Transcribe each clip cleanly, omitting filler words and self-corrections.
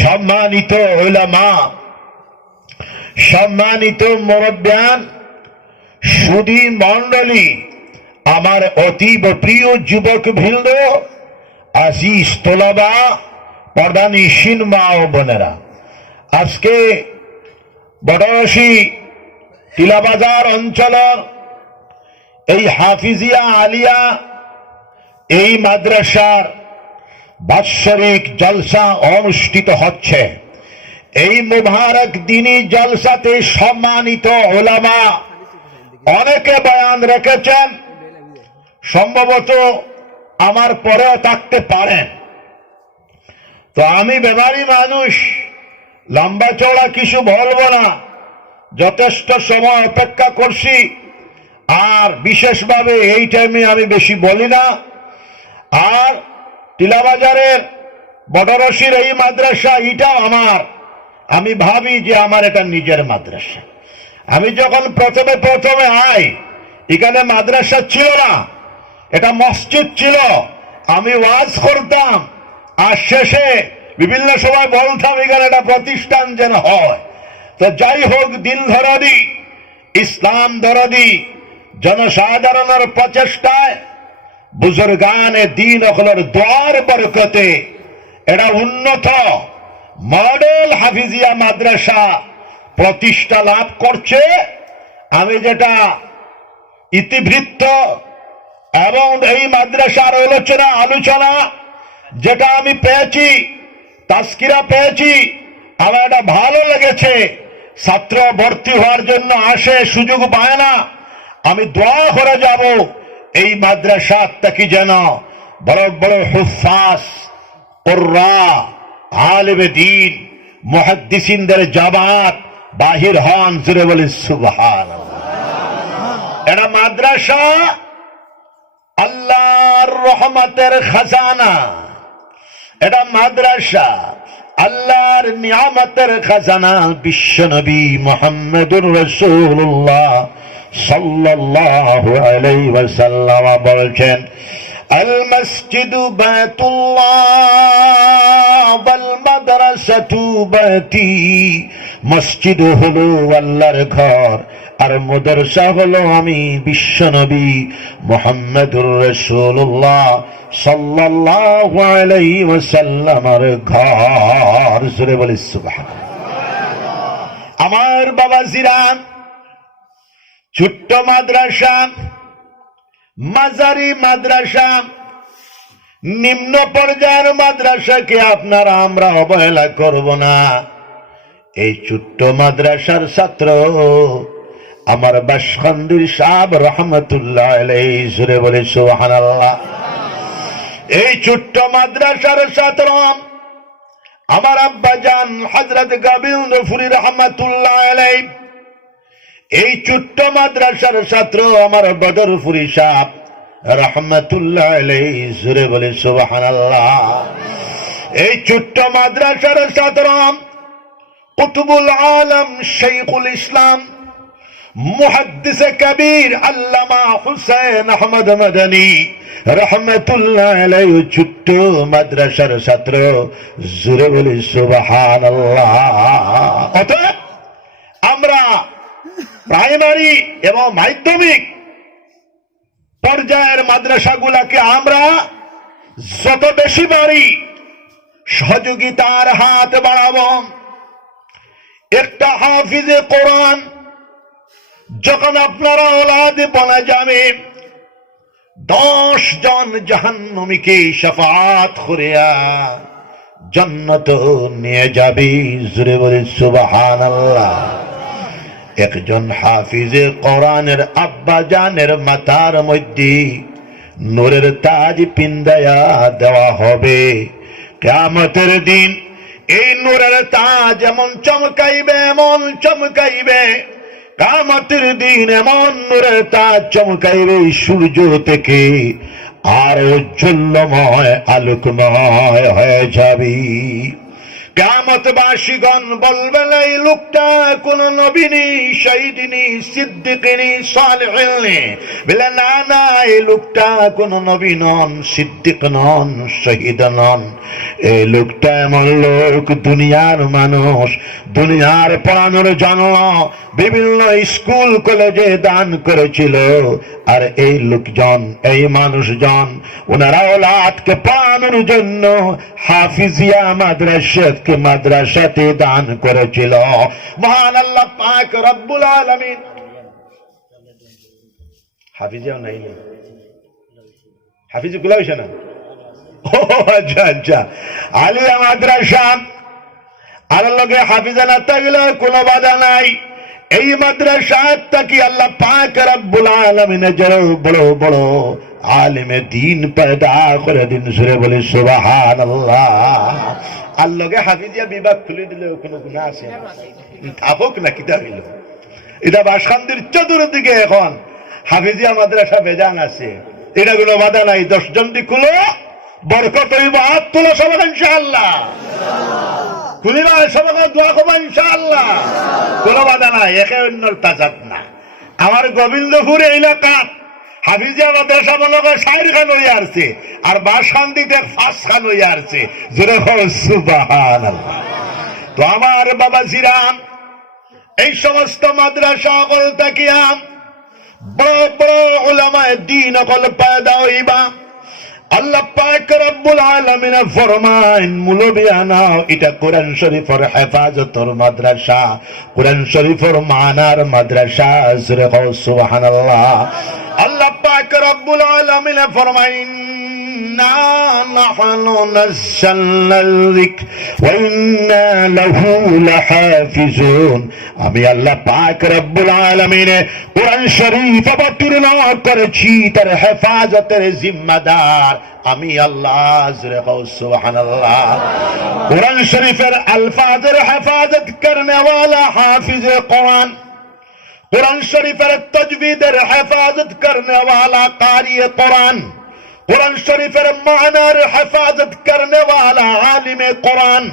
সম্মানিত উলামা, সম্মানিত মুরব্বিয়ান, সুধী মণ্ডলী, আমার অতীব প্রিয় যুবক বৃন্দ, আজিজ তোলাবা, পর্দানিশীন মা ও বোনেরা, আজকে বড়শী টিলাবাজার অঞ্চলের এই হাফিজিয়া আলিয়া এই মাদ্রাসার বাৎসরিক জলসা অনুষ্ঠিত হচ্ছে। এই মুবারক দিনী জলসাতে সম্মানিত উলামা অনেকে বয়ান রেখেছেন, সম্ভবত আমার পরেও থাকতে পারেন। তো আমি ব্যাপারী মানুষ, লম্বা চওড়া কিছু বলবো না, যথেষ্ট সময় অপেক্ষা করছি, আর বিশেষভাবে এই টাইমে আমি বেশি বলি না। আর টিলাবাজারের বড়রশির এই মাদ্রাসা এটাও আমার, আমি ভাবি যে আমার এটা নিজের মাদ্রাসা। আমি যখন প্রথমে আই, এখানে মাদ্রাসা ছিল না, এটা মসজিদ ছিল। আমি ওয়াজ করতাম, আর শেষে বিভিন্ন সময় বলতাম এখানে একটা প্রতিষ্ঠান যেন হয়। তো যাই হোক, দিন দরদি, ইসলাম দরদি জনসাধারণের প্রচেষ্টায়, বুজুর্গানে দিন অকলের দোয়ার বরকতে এটা উন্নত মডেল হাফিজিয়া মাদ্রাসা প্রতিষ্ঠা লাভ করছে। আমি যেটা ইতিবৃত্ত এবং এই মাদ্রাসার আলোচনা যেটা আমি পেয়েছি, তাস্কিরা পেয়েছি, আমার এটা ভালো লেগেছে। ছাত্র ভর্তি হওয়ার জন্য আসে, সুযোগ পায় না। আমি দোয়া করে যাব এই মাদ্রাসা থেকে যেন বড় বড় হুফাজ, কুররা, আলেমে দ্বীন, মুহাদ্দিসিনদের জামাত বাহির হন। জোরে বলি সুবহানাল্লাহ। এটা মাদ্রাসা আল্লাহর রহমতের খাজানা, এটা মাদ্রাসা আল্লাহর নিয়ামতের খাজানা। বিশ্বনবী মুহাম্মদুর রাসূলুল্লাহ সাল্লাল্লাহু আলাইহি ওয়াসাল্লাম বলেছেন, আল মসজিদু বাইতুল্লাহ ওয়াল মাদ্রাসাতু বাইতি। মসজিদ হলো আল্লাহর ঘর, আর মাদ্রাসা হলো আমি বিশ্বনবী মুহাম্মদুর রাসূলুল্লাহ সাল্লাল্লাহু আলাইহি ওয়াসাল্লামের ঘর। জোরে বলি সুবহানাল্লাহ। আমার বাবাজিরা, ছোট্ট মাদ্রাসা, মাঝারি মাদ্রাসা, নিম্ন পর্যায়ের মাদ্রাসাকে আপনারা আমরা অবহেলা করব না। এই ছোট্ট মাদ্রাসার ছাত্র আমার বাসখান্দির সাহেব রহমতুল্লাহ আলাইহি। জোরে বলে সুবহানাল্লাহ। এই ছোট্ট মাদ্রাসার ছাত্র আমার আব্বাজান হযরত গোবিন্দপুরী রহমতুল্লাহ আলাইহি। এই ছোট্ট মাদ্রাসার ছাত্র আমার বদরপুরী সাহেব রহমতুল্লাহ আলাইহি। জোরে বলে সুবহানাল্লাহ। এই ছোট্ট মাদ্রাসার ছাত্র কুতুবুল আলম শাইখুল ইসলাম মুহাদ্দিস কবির আল্লামা হুসাইন আহমদ মাদানী রহমতুল্লাহ আলাইহি। ছোট্ট মাদ্রাসার ছাত্র। জোরে বলে সুবহানাল্লাহ। অতএব আমরা প্রাইমারি এবং মাধ্যমিক পর্যায়ের মাদ্রাসাগুলোকে আমরা যত বেশি পারি সহযোগিতার হাত বাড়াবো। একটা হাফিজে কোরআন যখন আপনারা ওলাদে বলা যাবে, 10 জন জাহান্নামীকে শাফাআত করিয়া জান্নাত নিয়ে যাবে। জোরে বলে সুবহানাল্লাহ। একজন হাফিজে কোরআনের আব্বা জানের মাথার মধ্যে নূরের তাজ পিন্দায়া দেওয়া হবে। কিয়ামতের দিন এই নূরের তাজ এমন চমকাইবে, এমন চমকাইবে, কিয়ামতের দিন এমন নূরের তাজ চমকাইবে সূর্য থেকে আর উজ্জ্বলময় আলোকময় হয়ে যাবে। কিয়ামতবাসীগণ বলবেন, এই লোকটা কোন নবীনি, শহীদিনী, সিদ্দিকিনী, সালেহিনী। বলে না না, এই লোকটা কোন নবী নন, সিদ্দিক নন, শহীদ নন। এই লোকটা এমন লোক, দুনিয়ার মানুষ, দুনিয়ার পড়ানোর জন্য বিভিন্ন স্কুল কলেজে দান করেছিল। আর এই লোকজন, এই মানুষজন, ওনারা ওলাদকে পড়ানোর জন্য হাফিজিয়া মাদ্রাসাতে দান করেছিল। মহান আল্লাহ পাক রব্বুল আলামিন হাফিজিয়াও নাই, হাফিজি গুলা হয়েছে না? আচ্ছা আচ্ছা, আলিয়া মাদ্রাসা আর লগে হাফিজা না থাকলে কোনো বাধা নাই। এই মাদ্রাসা তাকি আল্লাহ পাক রব্বুল আলামিনের জন্য বড় বড় আলিমে দিন পয়দা করে দিন। সুরে বলে সুবহানাল্লাহ। আর লগে হাফিজিয়া বিভাগ খুলে দিলে কোনো গুনাহ আছে না? থাকুক না, কিতা হইল? এটা বাসখান্দির চতুর্দিকে এখন হাফিজিয়া মাদ্রাসা বেজান আছে, এটা কোনো বাধা নাই। 10 জন দি খুলো, বরকত হইব। হাত তোলো সবাই ইনশাআল্লাহ, খুলিবা সবাই দোয়া করবা ইনশাআল্লাহ, কোনো বাধা নাই। একে অন্যর তাজাত না। আমার গোবিন্দপুর এলাকাত হাফিজিয়া মাদ্রাসা মনে করে 4 খান হইয়া আসছে, আর বাসখান্দিতে 5 খান হইয়া আসছে। জোরে হোক সুবহানাল্লাহ। তো আমার বাবা জিরাম, এই সমস্ত মাদ্রাসা অকল তাকিয়াম বড় বড় উলামায়ে দ্বীন অকল পয়দা হইবা। আল্লাহ পাক রব্বুল আলামিন ফরমান, মুলবিয়ানা এটা কোরআন শরীফের হেফাজতের মাদ্রাসা, কোরআন শরীফের মানার মাদ্রাসা। জোরে কও সুবহানাল্লাহ। আল্লাহ পাক রব্বুল আলামিন ফরমান, ইন্না নাহনু নাযালনাল যিকর ওয়া ইন্না লাহু লাহাফিজুন। আমি আল্লাহ পাক রব্বুল আলামিন কোরআন শরীফ অবতীর্ণ করেছি, তার হেফাজতের জিম্মাদার আমি আল্লাহ। জোরে কও সুবহানাল্লাহ। কোরআন শরীফের আলফাজের হেফাজত করনে ওয়ালা হাফিজ কোরআন, কোরআন শরীফের তাজবীদের হেফাজত করনে ওয়ালা কারি কোরআন, কোরআন শরীফের মানার হেফাজত করনে ওয়ালা আলিমে কোরআন,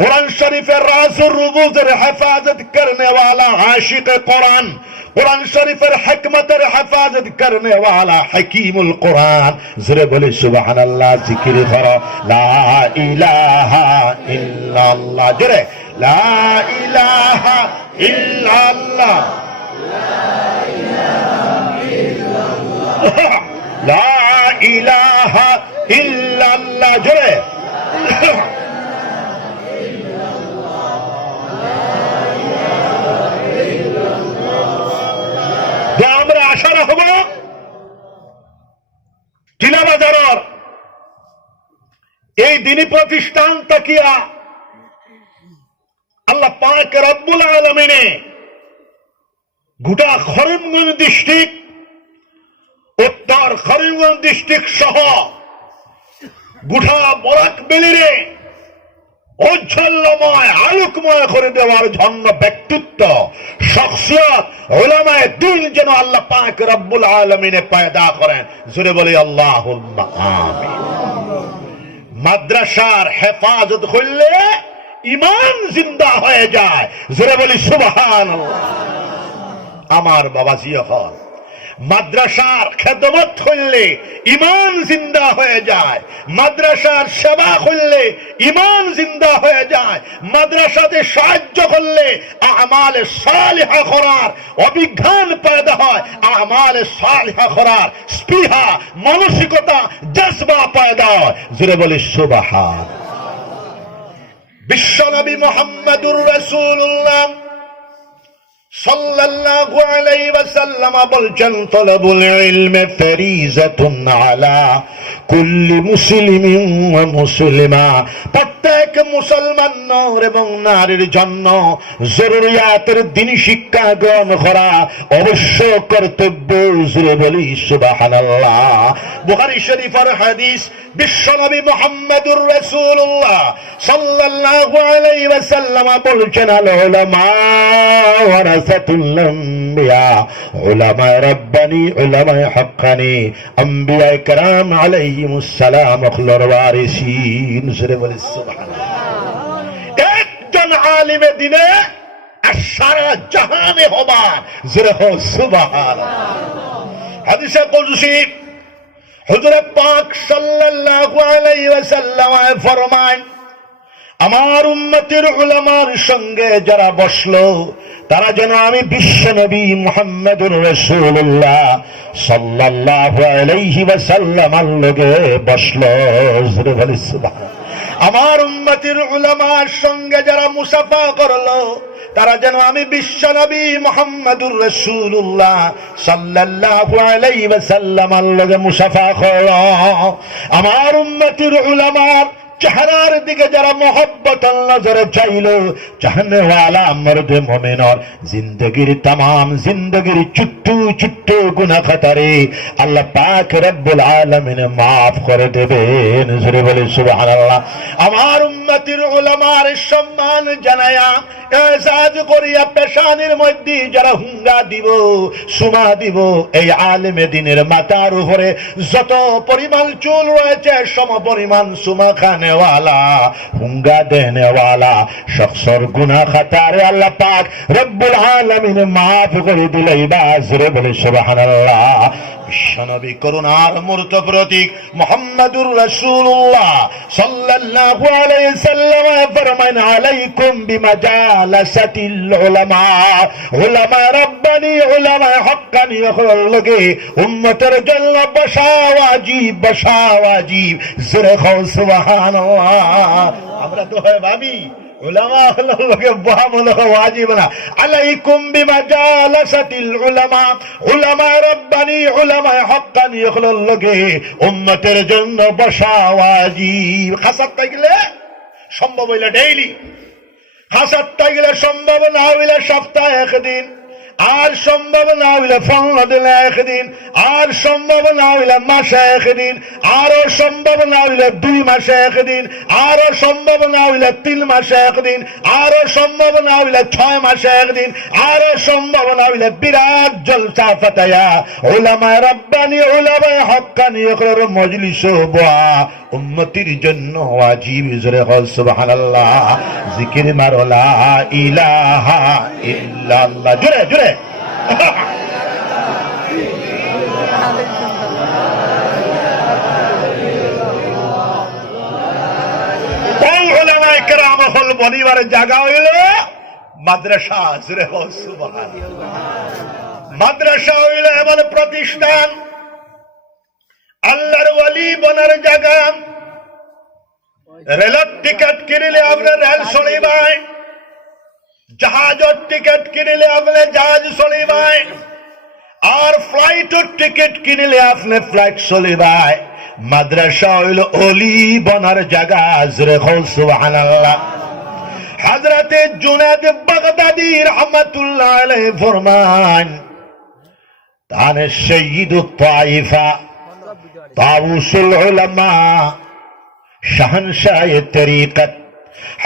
কোরআন শরীফের রাসুর রুবুজের হেফাজত করনে ওয়ালা আশিক কোরআন, কোরআন শরীফের হিকমতের হেফাজত করনে ওয়ালা হাকিমুল কোরআন। জোরে বলে সুবহানাল্লাহ। জিকির করো লা ইলাহা ইল্লাল্লাহ। জোরে লা ইলাহা ইল্লাল্লাহ, লা ইলাহা ইল্লাল্লাহ। জোরে আমরা আশা রাখব টিলাবাজারের এই দিনী প্রতিষ্ঠান তাকিয়া আল্লাহ পাক রব্বুল আলামিনে গোটা করিমগঞ্জ ডিস্ট্রিক্ট, উত্তর করিমগঞ্জ ডিস্ট্রিক্ট সহ গোটা বরাকবেলিরে ঔজ্জ্বল্যময় আলোকময় করে দেওয়ার জন্য ব্যক্তিত্ব, শখসিয়ত, উলামায়ে দ্বীন যেন আল্লাহ পাক রব্বুল আলামিনে পয়দা করেন। জোরে বলি আল্লাহুম্মা আমিন। মাদ্রাসার হেফাজত করলে ঈমান জিন্দা হয়ে যায়। জোরে বলি সুবহানাল্লাহ। আমার বাবাজি হল মাদ্রাসার খেদমত করলে ঈমান জিন্দা হয়ে যায়, মাদ্রাসার সেবা করলে ঈমান জিন্দা হয়ে যায়, মাদ্রাসাতে সাহায্য করলে আমালে সালিহা করার অভিজ্ঞান পয়দা হয়, আমালে সালিহা করার স্পৃহা, মানসিকতা, জজবা পয়দা হয়। জোরে বলি সুবহান। বিশ্বনবী মুহাম্মদুর রাসূলুল্লাহ সাল্লাল্লাহু আলাইহি ওয়াসাল্লাম বলছেন, তলবুল ইলমি ফরিজাতুন আলা কুল্লি মুসলিমিন ওয়া মুসলিমা। প্রত্যেক মুসলমান নর এবং নারীর জন্য জরুরিয়াতের দ্বীনি শিক্ষা গ্রহণ করা অবশ্য কর্তব্য। জোরে বলি সুবহানাল্লাহ। বুখারী শরীফের হাদিস, বিশ্বনবী মুহাম্মদুর রাসূলুল্লাহ সাল্লাল্লাহু আলাইহি ওয়াসাল্লাম বলছেন, আল উলামা ওয়ারাসাতুল আমবিয়া, উলামা রাব্বানি, উলামা হাক্কানি, আম্বিয়া کرام আলাইহিমুস সালাম আখলুর ওয়ারিসিন। জোরে বলি সুবহানাল্লাহ। একজন আলিমে দ্বীনে আর সারা জাহানে হবা। জোরে হো সুবহানাল্লাহ। হাদিসে কুদসি হুজুর পাক সাল্লাল্লাহু আলাইহি ওয়াসাল্লাম ফরমান, আমার উম্মতের উলামার সঙ্গে যারা বসলো তারা যেন আমি বিশ্বনবী মুহাম্মদুর রাসূলুল্লাহ সাল্লাল্লাহু আলাইহি ওয়াসাল্লামের লগে বসলো। জোরে বলি সুবহানাল্লাহ। আমার উম্মতের উলামার সঙ্গে যারা মুসাফা করলো তারা যেন আমি বিশ্বনবী মুহাম্মদুর রাসূলুল্লাহ সাল্লাল্লাহু আলাইহি ওয়াসাল্লামের লগে মুসাফা করলো। আমার উম্মতের উলামার চেহারার দিকে যারা মোহব্বতের নজরে চাইল, চাহনেওয়ালা মর্দে মুমিনর জিন্দগির तमाम জিন্দগির ছোট্টু ছোট্টু গুনাহ খাতারে আল্লাহ পাক রব্বুল আলামিন maaf করে দেবেন। জোরে বলে সুবহানাল্লাহ। আমার উম্মতের উলামার সম্মান জানায়া এজাজ করিয়া পেশানির মধ্যে যারা হুঙ্গা দিব, সুমা দিব, এই আলেমে দ্বীনের মাথার উপরে যত পরিমাণ চুল রয়েছে সম পরিমাণ সুমা খানেওয়ালা, হুঙ্গা দেনেওয়ালা শখসর গুনাহ খাতারে আল্লাহ পাক রব্বুল আলামিন maaf করে দিলেই বাস। রে বলে সুবহানাল্লাহ। বিশ্বনবী করুণার মূর্ত প্রতীক মুহাম্মদুর রাসূলুল্লাহ সাল্লাল্লাহু আলাইহি সাল্লাম ফরমান, আলাইকুম বিমাজালাসাতিল উলামা, উলামা রাব্বানি উলামা হাক্কানি লগে উম্মতের জন্য বসা ওয়াজিব, বসা ওয়াজিব। জোরে কও সুবহানাল্লাহ। আমরা তো হয় ভাবি উলামা লগে বহা মনে ওয়াজিব না। আলাইকুম বিমাজালাসাতিল উলামা, উলামা রাব্বানি উলামা হাক্কানি লগে উম্মতের জন্য বসা ওয়াজিব। খাসাতটা গেলে সম্ভব হইলে ডেইলি, খাসাতটা গেলে সম্ভব না হইলে সপ্তাহে একদিন, আর সম্ভব না হইলে 15 দিনে একদিন, আর সম্ভব না হইলে মাসে একদিন, আরো সম্ভব না হইলে 2 মাসে একদিন, আরো সম্ভব না হইলে 3 মাসে একদিন, আরো সম্ভব না হইলে 6 মাসে একদিন, আরো সম্ভব না হইলে বিরাট জলসা ফাতায়া উলামা রাব্বানি উলামা হাক্কানি এর মজলিস বয়া উম্মতির জন্য ওয়াজিব। জোরে কও সুবহানাল্লাহ। জিকির মারো লা ইলাহা ইল্লাল্লাহ। জোরে জোরে। বলিবারের জায়গা হইল মাদ্রাসা। জোরে কও সুবহানাল্লাহ। মাদ্রাসা হইল এমন প্রতিষ্ঠান, আল্লাহর ওয়ালি বনার জায়গা। রেলের টিকিট কিনলে আপনি রেল চলিবাই, জাহাজের টিকিট কিনলে আপনি জাহাজ চলিবাই, আর ফ্লাইটের টিকিট কিনলে আপনি ফ্লাইট চলিবাই। মাদ্রাসা হইল ওলি বনার জায়গা। জোরে কও সুবহানাল্লাহ। হযরতে জুনায়েদ বাগদাদী রাহমাতুল্লাহ আলাইহি ফরমান, তানে সাইয়্যিদুত তায়েফা তাউসুল উলামা শাহনশাহ তরিকত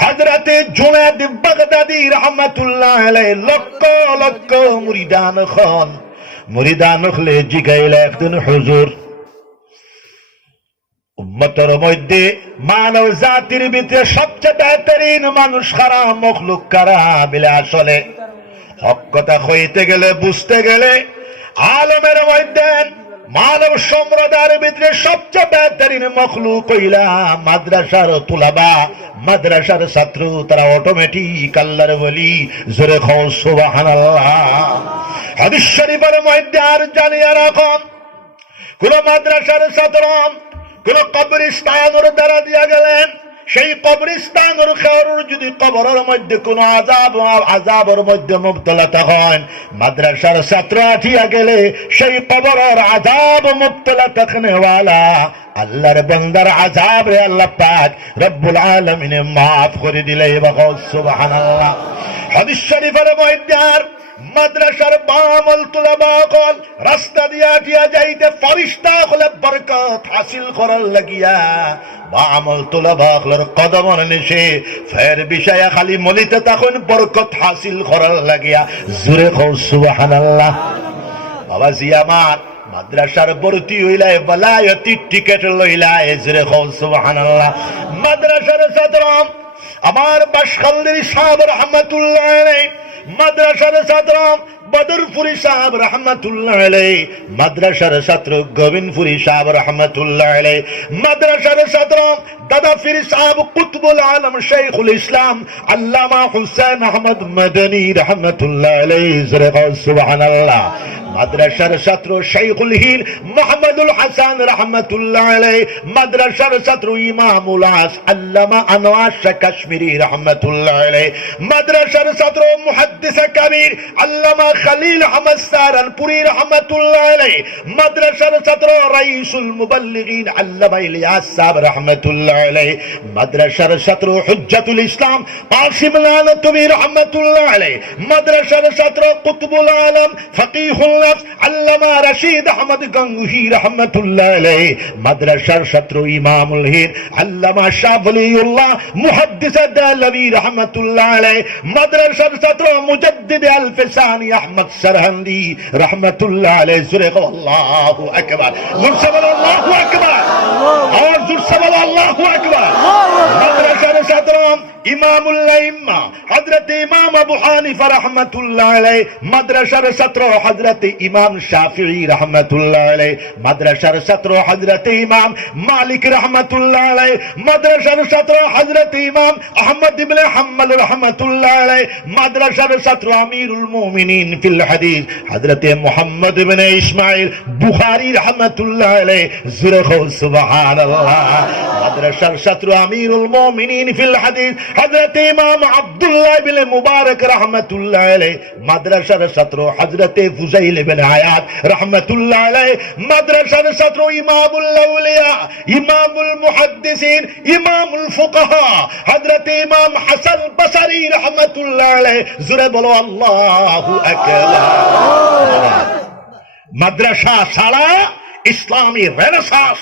হযরতে জুনায়েদ বাগদাদী রাহমাতুল্লাহ আলাইহি লক্ষ লক্ষ মুরিদান খান, মুরিদান হলে জিগাইলা একদিন, হুজুর উম্মতের মধ্যে মানব জাতির ভিতরে সবচেয়ে বেহতরিন মানুষ কারা, মখলুক কারা? বলে আসলে হক কথা কইতে গেলে বুঝতে গেলে আলমের মধ্যে মানব সম্প্রদায়ের ভিতরে সবচেয়ে বেহতরিন মখলুক হইলা মাদ্রাসার তুলাবা, মাদ্রাসার ছাত্র। তারা অটোমেটিক আল্লাহর ওলি। জোরে কও সুবহানাল্লাহ। হাদিস শরীফের মধ্যে আর জানিয়া রাখুন, কোন মাদ্রাসার ছাত্র কোন কবরস্থানের দ্বারা দিয়া গেলেন, সেই কবরস্থানের খেয়ার যদি কবরের মধ্যে কোন আযাবের মধ্যে মুবতলা থাকেন, মাদ্রাসার ছাত্র আঠিয়া গেলে সেই কবরের আযাব মুবতলা থাকনেওয়ালা আল্লাহর বান্দার আযাব রে আল্লাহ পাক রব্বুল আলামিন maaf করে দিলে। বলো সুবহানাল্লাহ। হাদিস শরীফের মধ্যে আর মাদ্রাসার বামল তুলাবা কল রাস্তা দিয়া দিয়া যাইতে ফরিস্তা হলে বরকত হাসিল করার লাগিয়া বামল তুলাবা হলর কদমর নিচে ফের বিষয়ে খালি মলিতে তখন বরকত হাসিল করার লাগিয়া। জোরে কও সুবহানাল্লাহ। বাবা জি আমার মাদ্রাসার ভর্তি হইলাই বলায়তি টিকেট লইলাই। জোরে কও সুবহানাল্লাহ। মাদ্রাসার ছাত্র আমার বাশখালীর সাহেব রহমাতুল্লাহ আলাইহি মাদ্রাসার ছাত্র বদরপুরি সাহেব রহমতুল্লাহ আলাইহি, মাদ্রাসার ছাত্র গোবিন্দপুরি সাহেব রহমতুল্লাহ আলাইহি, মাদ্রাসার ছাত্র দাদাফির সাহেব কুতুবুল আলম শেখুল ইসলাম আল্লামা হুসেন আহমদ মদনী রহমতুল্লাহ আলাইহি, সুবহানাল্লাহ। মাদ্রাসার ছাত্র শেখুল হিন্দ মোহাম্মদুল হাসান রহমতুল্লাহ আলাইহি, মাদ্রাসার ছাত্র ইমামুল আস আল্লামা আনোয়ার শাহ কাশ্মীরি রহমতুল্লাহ আলাইহি, মাদ্রাসার ছাত্র মুহাদ্দিস কবির আল্লামা খলিল আহমদ সারানপুরি রহমতুল্লাহ আলাইহি, মাদ্রাসার ছাত্র রাইসুল মুবাল্লিগিন আল্লামা ইলিয়াস সাহেব রহমতুল্লাহ আলাইহি, মাদ্রাসার ছাত্র হুজ্জাতুল ইসলাম কাসিম লানতবি রহমতুল্লাহ আলাইহি, মাদ্রাসার ছাত্র কুতুবুল আলম ফকিহুল নফস আল্লামা রশিদ আহমদ গঙ্গুহি রহমতুল্লাহ আলাইহি, মাদ্রাসার ছাত্র ইমামুল হিন্দ আল্লামা শাহ ওলিউল্লাহ মুহাদ্দিস দালাবি রহমতুল্লাহ আলাইহি, মাদ্রাসার ছাত্র মুজাদ্দিদ আল ফিসানি আহমদ সরহন্দি রহমতুল্লাহ আলাইহি। জোরে কও আল্লাহু আকবার, জোরে বলো আল্লাহু আকবার, আর জোরে বলো আল্লাহু আকবার। মাদ্রাসার ছাত্র ইমামুল আইম্মা হযরত ইমাম আবু হানিফা রাহমাতুল্লাহ আলাইহি, মাদ্রাসার ছাত্র হযরত ইমাম শাফিঈ রাহমাতুল্লাহ আলাইহি, মাদ্রাসার ছাত্র হযরত ইমাম মালিক রাহমাতুল্লাহ আলাইহি, মাদ্রাসার ছাত্র হযরত ইমাম আহমদ ইবনে হাম্বল রাহমাতুল্লাহ আলাইহি, মাদ্রাসার ছাত্র আমিরুল মুমিনিন ফিল হাদিস হযরত মুহাম্মদ ইবনে ইসমাঈল বুখারী রাহমাতুল্লাহ আলাইহি। জোরে কও সুবহানাল্লাহ। মাদ্রাসার ছাত্র আমিরুল মুমিনিন ফিল হাদিস হযরত ইমাম আব্দুল্লাহ ইবনে মুবারক রাহমাতুল্লাহ আলাইহি, মাদ্রাসার ছাত্র হযরত ফুজাইল ইবনে আয়াদ রাহমাতুল্লাহ আলাইহি, মাদ্রাসার ছাত্র ইমামুল আউলিয়া ইমামুল মুহাদ্দিসিন ইমামুল ফুকাহা হযরত ইমাম হাসান বসরি রাহমাতুল্লাহ আলাইহি। জোরে বলো আল্লাহু আকবার। মাদ্রাসা ছাড়া ইসলামী রেনেসাঁস,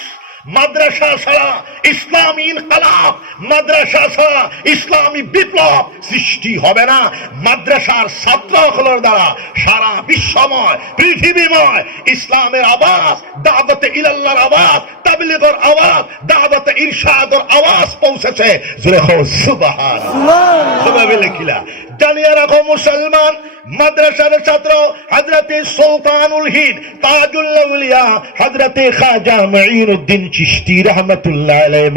মাদ্রাসা ছাড়া ইসলামী ইনকিলাব, মাদ্রাসা ছাড়া ইসলামী বিপ্লব সৃষ্টি হবে না। মাদ্রাসার ছাত্রগুলোর দ্বারা সারা বিশ্বময় পৃথিবীময় ইসলামের আওয়াজ, দাওয়াতে ইলাল্লাহর আওয়াজ, তাবলীগের আওয়াজ, দাওয়াতে ইরশাদের আওয়াজ পৌঁছেছে। জোরে কও সুবহানাল্লাহ। সুবহানাল্লাহ। জানিয়ে রাখো মুসলমান, মাদ্রাসার ছাত্র হযরত সুলতানুল হিন্দ তাজুল আউলিয়া হযরত খাজা মুঈনুদ্দিন চিশতি রাহমাতুল্লাহ আলাইহি,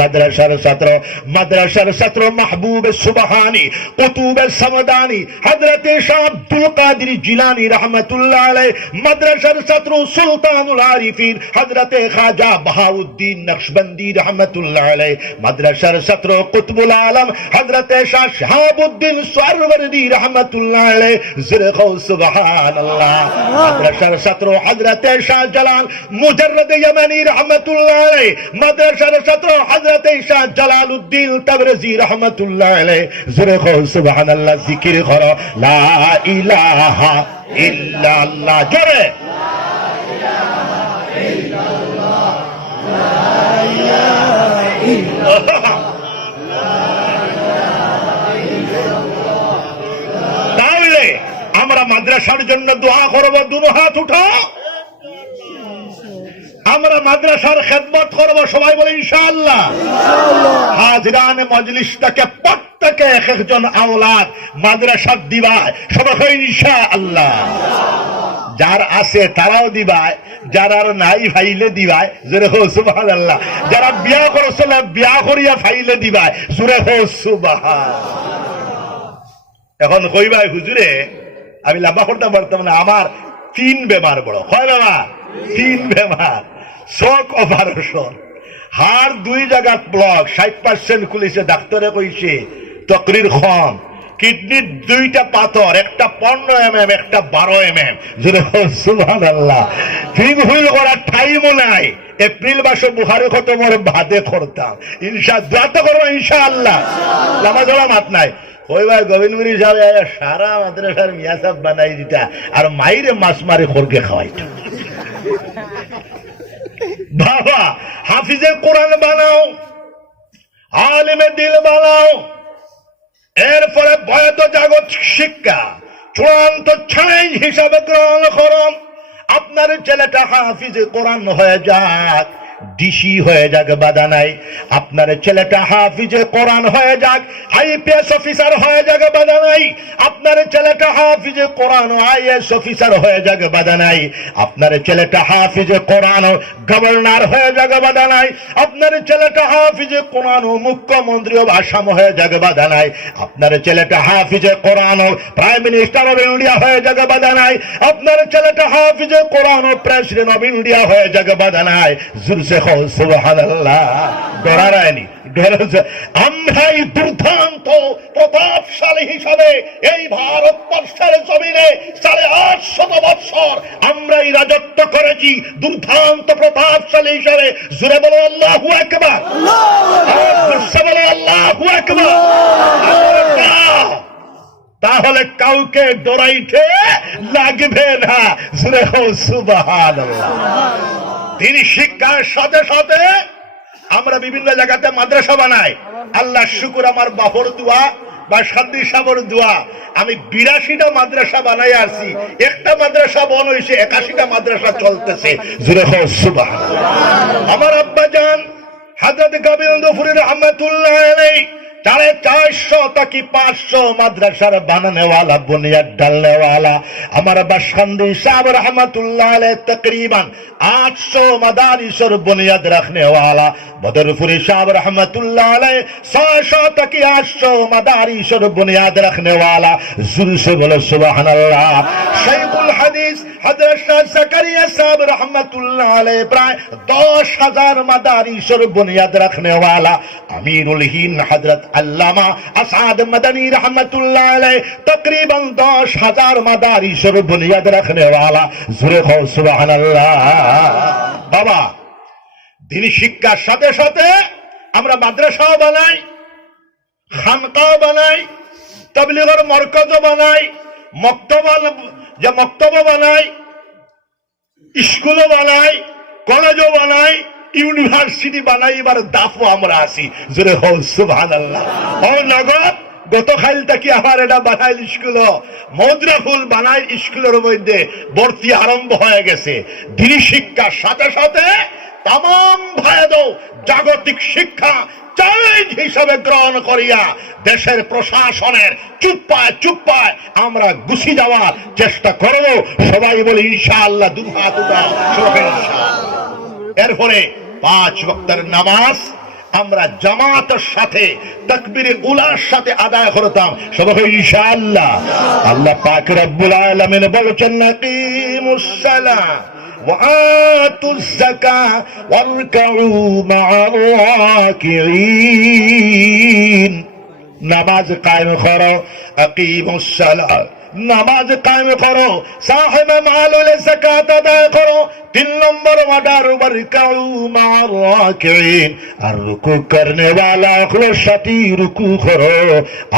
মাদ্রাসার ছাত্র মাহবুব সুবহানী কুতুব সামদানি হযরত শাহ আব্দুল কাদের জিলানী রাহমাতুল্লাহ আলাইহি, মাদ্রাসার ছাত্র সুলতানুল আরিফিন হযরত খাজা বাহাউদ্দিন নকশবন্দি রাহমাতুল্লাহ আলাইহি, মাদ্রাসার ছাত্র কুতুবুল আলম হযরত শাহ শাহাবুদ্দিন সোহরাওয়ার্দী রাহমাতুল্লাহ আলাইহি। জোরে কও সুবহানাল্লাহ। মাদ্রাসার ছাত্র হযরত শাহ জালাল মুজাররদ ইয়ামানি রাহমাতুল্লাহ আলাইহি, মাদ্রাসার ছাত্র হযরত শাহ জালালউদ্দিন তাবরিজি রাহমাতুল্লাহ আলাইহি। জোরে কও সুবহানাল্লাহ। জিকির করো লা ইলাহা ইল্লাল্লাহ। জোরে লা ইলাহা ইল্লাল্লাহ, লা ইলাহা ইল্লাল্লাহ। তাহলে আমরা মাদ্রাসার জন্য দোয়া করব, দুনো হাত উঠাও। আমরা মাদ্রাসার খেদমত করব, সবাই বলে ইনশাআল্লাহ। হাজরানে মজলিসটাকে প্রত্যেকে এক একজন আওলাদ মাদ্রাসার দিবায়, সবাই ইনশাআল্লাহ। যার আছে তারাও দিবায়, যারা নাই ফাইলে দিবায়। জোরে হো সুবহানাল্লাহ। যারা বিয়া করছিল বিয়া করিয়া ফাইলে দিবায়। জোরে হো সুবহান। এখন কইবাই হুজুরে আমি লাম্বা করতে পারতাম না, আমার 3 বেমার বড়। হয় বাবা 3 বেমার, শক অপারেশন, হাড় 2 জায়গাত ব্লক, 60% খুলিছে, ডাক্তারে কইছে তকরির খন, কিডনির 2টা পাথর, একটা 15 mm, একটা 12 mm। জোরে সুবহানাল্লাহ। ঠিক হইল করার টাইমও নাই। এপ্রিল মাসে বুখারি খতমের ভাদে করতাম, ইনশাআল্লাহ তো করবো ইনশাআল্লাহ। লামা জলা মাত নাই। ওই ভাই গোবিন্দপুরি সাহেব সারা মাদ্রাসার মিয়া সাহেব বানাই দিতা, আর মাইরে মাছ মারে খড়কে খাওয়াইত। বাবা হাফিজে কোরআন বানাও, আলেমে দিল বানাও, এরপরে বয়ত জাগত শিক্ষা চূড়ান্ত চ্যালেঞ্জ হিসাবে গ্রহণ করুন। আপনার ছেলেটা হাফিজে কোরআন হয়ে যাক, ডিসি হয়ে যাক বাধা নাই, আপনার ছেলেটা হাফিজে কোরআন হয়ে যাক, আইপিএস অফিসার হয়ে যাক বাধা নাই, আপনার ছেলেটা হাফিজে কোরআন আইএস অফিসার হয়ে যাক বাধা নাই, আপনার ছেলেটা হাফিজে কোরআন গভর্নর হয়ে যাক বাধা নাই, আপনার ছেলেটা হাফিজে কোরআন মুখ্যমন্ত্রী অব আসাম হয়ে যাক বাধা নাই, আপনার ছেলেটা হাফিজে কোরআন প্রাইম মিনিস্টার অব ইন্ডিয়া হয়ে যাক বাধা নাই, আপনার ছেলেটা হাফিজে কোরআন প্রেসিডেন্ট অব ইন্ডিয়া হয়ে যাক বাধা নাই। জোরসে কও সুবহানাল্লাহ। ডরারায়নি আমরা এই দুর্দান্ত প্রতাপশালী হিসাবে এই ভারতবর্ষের জমিনে 850 বৎসর আমরা এই রাজত্ব করেছি দুর্দান্ত প্রতাপশালী হিসাবে। জোরে বলো আল্লাহু আকবার, বলো আল্লাহু আকবার। তাহলে কাউকে ডরাইতে লাগবে না। জোরে হো সুবহানাল্লাহ। তিনি শিক্ষার সাথে সাথে আমরা বিভিন্ন জায়গাতে মাদ্রাসা বানাই। আল্লাহ শুকুর, আমার বাপর দোয়া বা সাদ্দি সাবর দোয়া, আমি 82টা মাদ্রাসা বানাই আসছি। একটা মাদ্রাসা বন হয়েছে, 81টা মাদ্রাসা চলতেছে। জোরে হো সুবহানাল্লাহ। আমার আব্বা জান হযরত গোবিন্দপুরী রহমাতুল্লাহ আলাইহি 450 কি 500 মাদ্রাসার বানানে वाला बुनियाद डालने वाला আমার বাসখান্দি সাহেব রহমাতুল্লাহ আলাইহি तकरीबन 800 मदारिसर बुनियाद रखने वाला बदरपुरी साहब रहमतुल्लाह अलैह 600 की 800 मदारिसर बुनियाद रखने वाला। जुर से बोलो सुबहानल्लाह। शेखुल हदीस हजरत शाह जकरिया साहब रहमतुल्लाह अलैह प्राय 10,000 मदारिसर बुनियाद रखने वाला। अमीरुल हिंद हजरत अल्लामा असाद मदनी रहमतुल्लाह अलैह तकरीबन 10,000 मदारिसर बुनियाद रखने वाला। जुरे हो सुबहानल्लाह। বাবা, দিনী শিক্ষার সাথে সাথে আমরা মাদ্রাসাও বানাই, খানকাও বানাই, তাবলীগের মরকজও বানাই, মক্তব বানাই, স্কুলও বানাই, কলেজও বানাই, ইউনিভার্সিটি বানাই। এবার দাফও আমরা আসি। জোরে হো সুবহানাল্লাহ। ও নগদ গতকাল থেকে আমার এটা বানাইল স্কুল, মদ্রাফুল বানাই স্কুলের মধ্যে ভর্তি আরম্ভ হয়ে গেছে। দিনী শিক্ষার সাথে সাথে তাম ভাইদের জাগতিক শিক্ষা চ্যালেঞ্জ হিসাবে গ্রহণ করিয়া দেশের প্রশাসনের চুপ্পায় আমরা গুছি যাওয়ার চেষ্টা করব। সবাই বলি ইনশাআল্লাহ। দুহাত উঠাও, সবাই ইনশাআল্লাহ। এরপরে 5 ওয়াক্তের নামাজ আমরা জামাতের সাথে তাকবীরে উলার সাথে আদায় করতাম। সবাই ইনশাআল্লাহ। আল্লাহ পাক রব্বুল আলামিন বলেছেন, নাকিমুস সালাহ وآتوا الزكاة واركعوا مع الراكعين। নামাজ কায়েম করো, আকিমুস সালাহ, নামাজ কায়েম করো, সাহেব মালুল যাকাত আদায় করো। 3 নম্বর অর্ডার ওয়ারকাউ মা'আর রাকিঈন, আর রুকু করনে वाला হলো সাথী রুকু করো।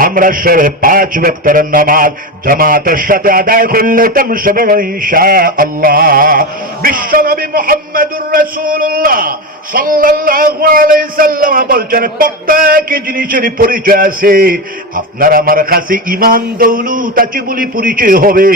আমরা সবে 5 ওয়াক্তের নামাজ জামাতের সাথে আদায় করলে তম সব ইনশাআল্লাহ। বিশ্বনবী মুহাম্মদুর রাসূলুল্লাহ সাল্লাল্লাহু আলাইহি সাল্লাম বলছেন, প্রত্যেক জিনিসের পরিচয় আছে। আপনার আমার কাছে ঈমান দৌলত আছে বলি পরিচয় হবে।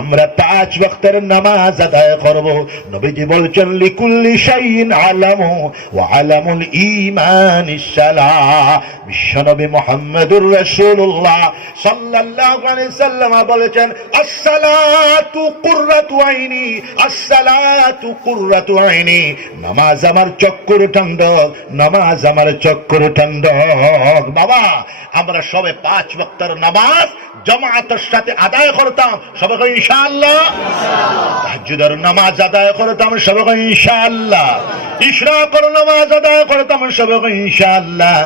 আমরা 5 ওয়াক্তের নামাজ আদায় করব। নবীজি বলছেন, লিকুল্লি শাইইন আলামু ওয়া আলামুল ঈমানিস সালাহ। বিশ্বনবী মুহাম্মদুর রাসূলুল্লাহ সাল্লাল্লাহু আলাইহি সাল্লাম বলেছেন, আসসালাতু কুররাতু আইনি, আসসালাতু কুররাতু আইনি। নামাজ আমার চক্ষুর ঠান্ডক, নামাজ আমার চক্ষুর ঠান্ডক। বাবা, আমরা সবে 5 ওয়াক্তের নামাজ জামাতের সাথে আদায় করতাম। সবাই ইনশাআল্লাহ। তাহাজ্জুদের নামাজ আদায় করতাম। সবাই ইনশাআল্লাহ। ইশরাকের নামাজ আদায় করতাম। সবাই ইনশাআল্লাহ।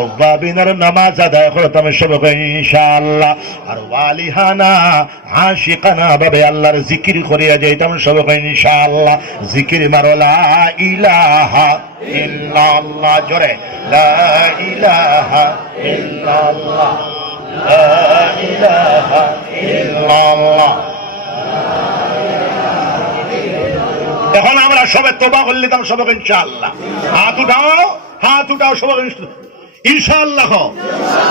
আওয়াবিনের নামাজ আদায় করতাম। সবাই ইনশাআল্লাহ। আর ওয়ালিহানা আশিকানা ভাবে আল্লাহর জিকির করিয়া যাইতাম। সবাই ইনশাআল্লাহ। জিকির মারো লা ইলাহা ইল্লাল্লাহ। জোরে লা ইলাহা ইল্লাল্লাহ, লা ইলাহা ইল্লাল্লাহ। এখন আমরা সবে তওবা করলে তাম সবাই ইনশাআল্লাহ। হাত উঠাও সবাই ইনশাআল্লাহ।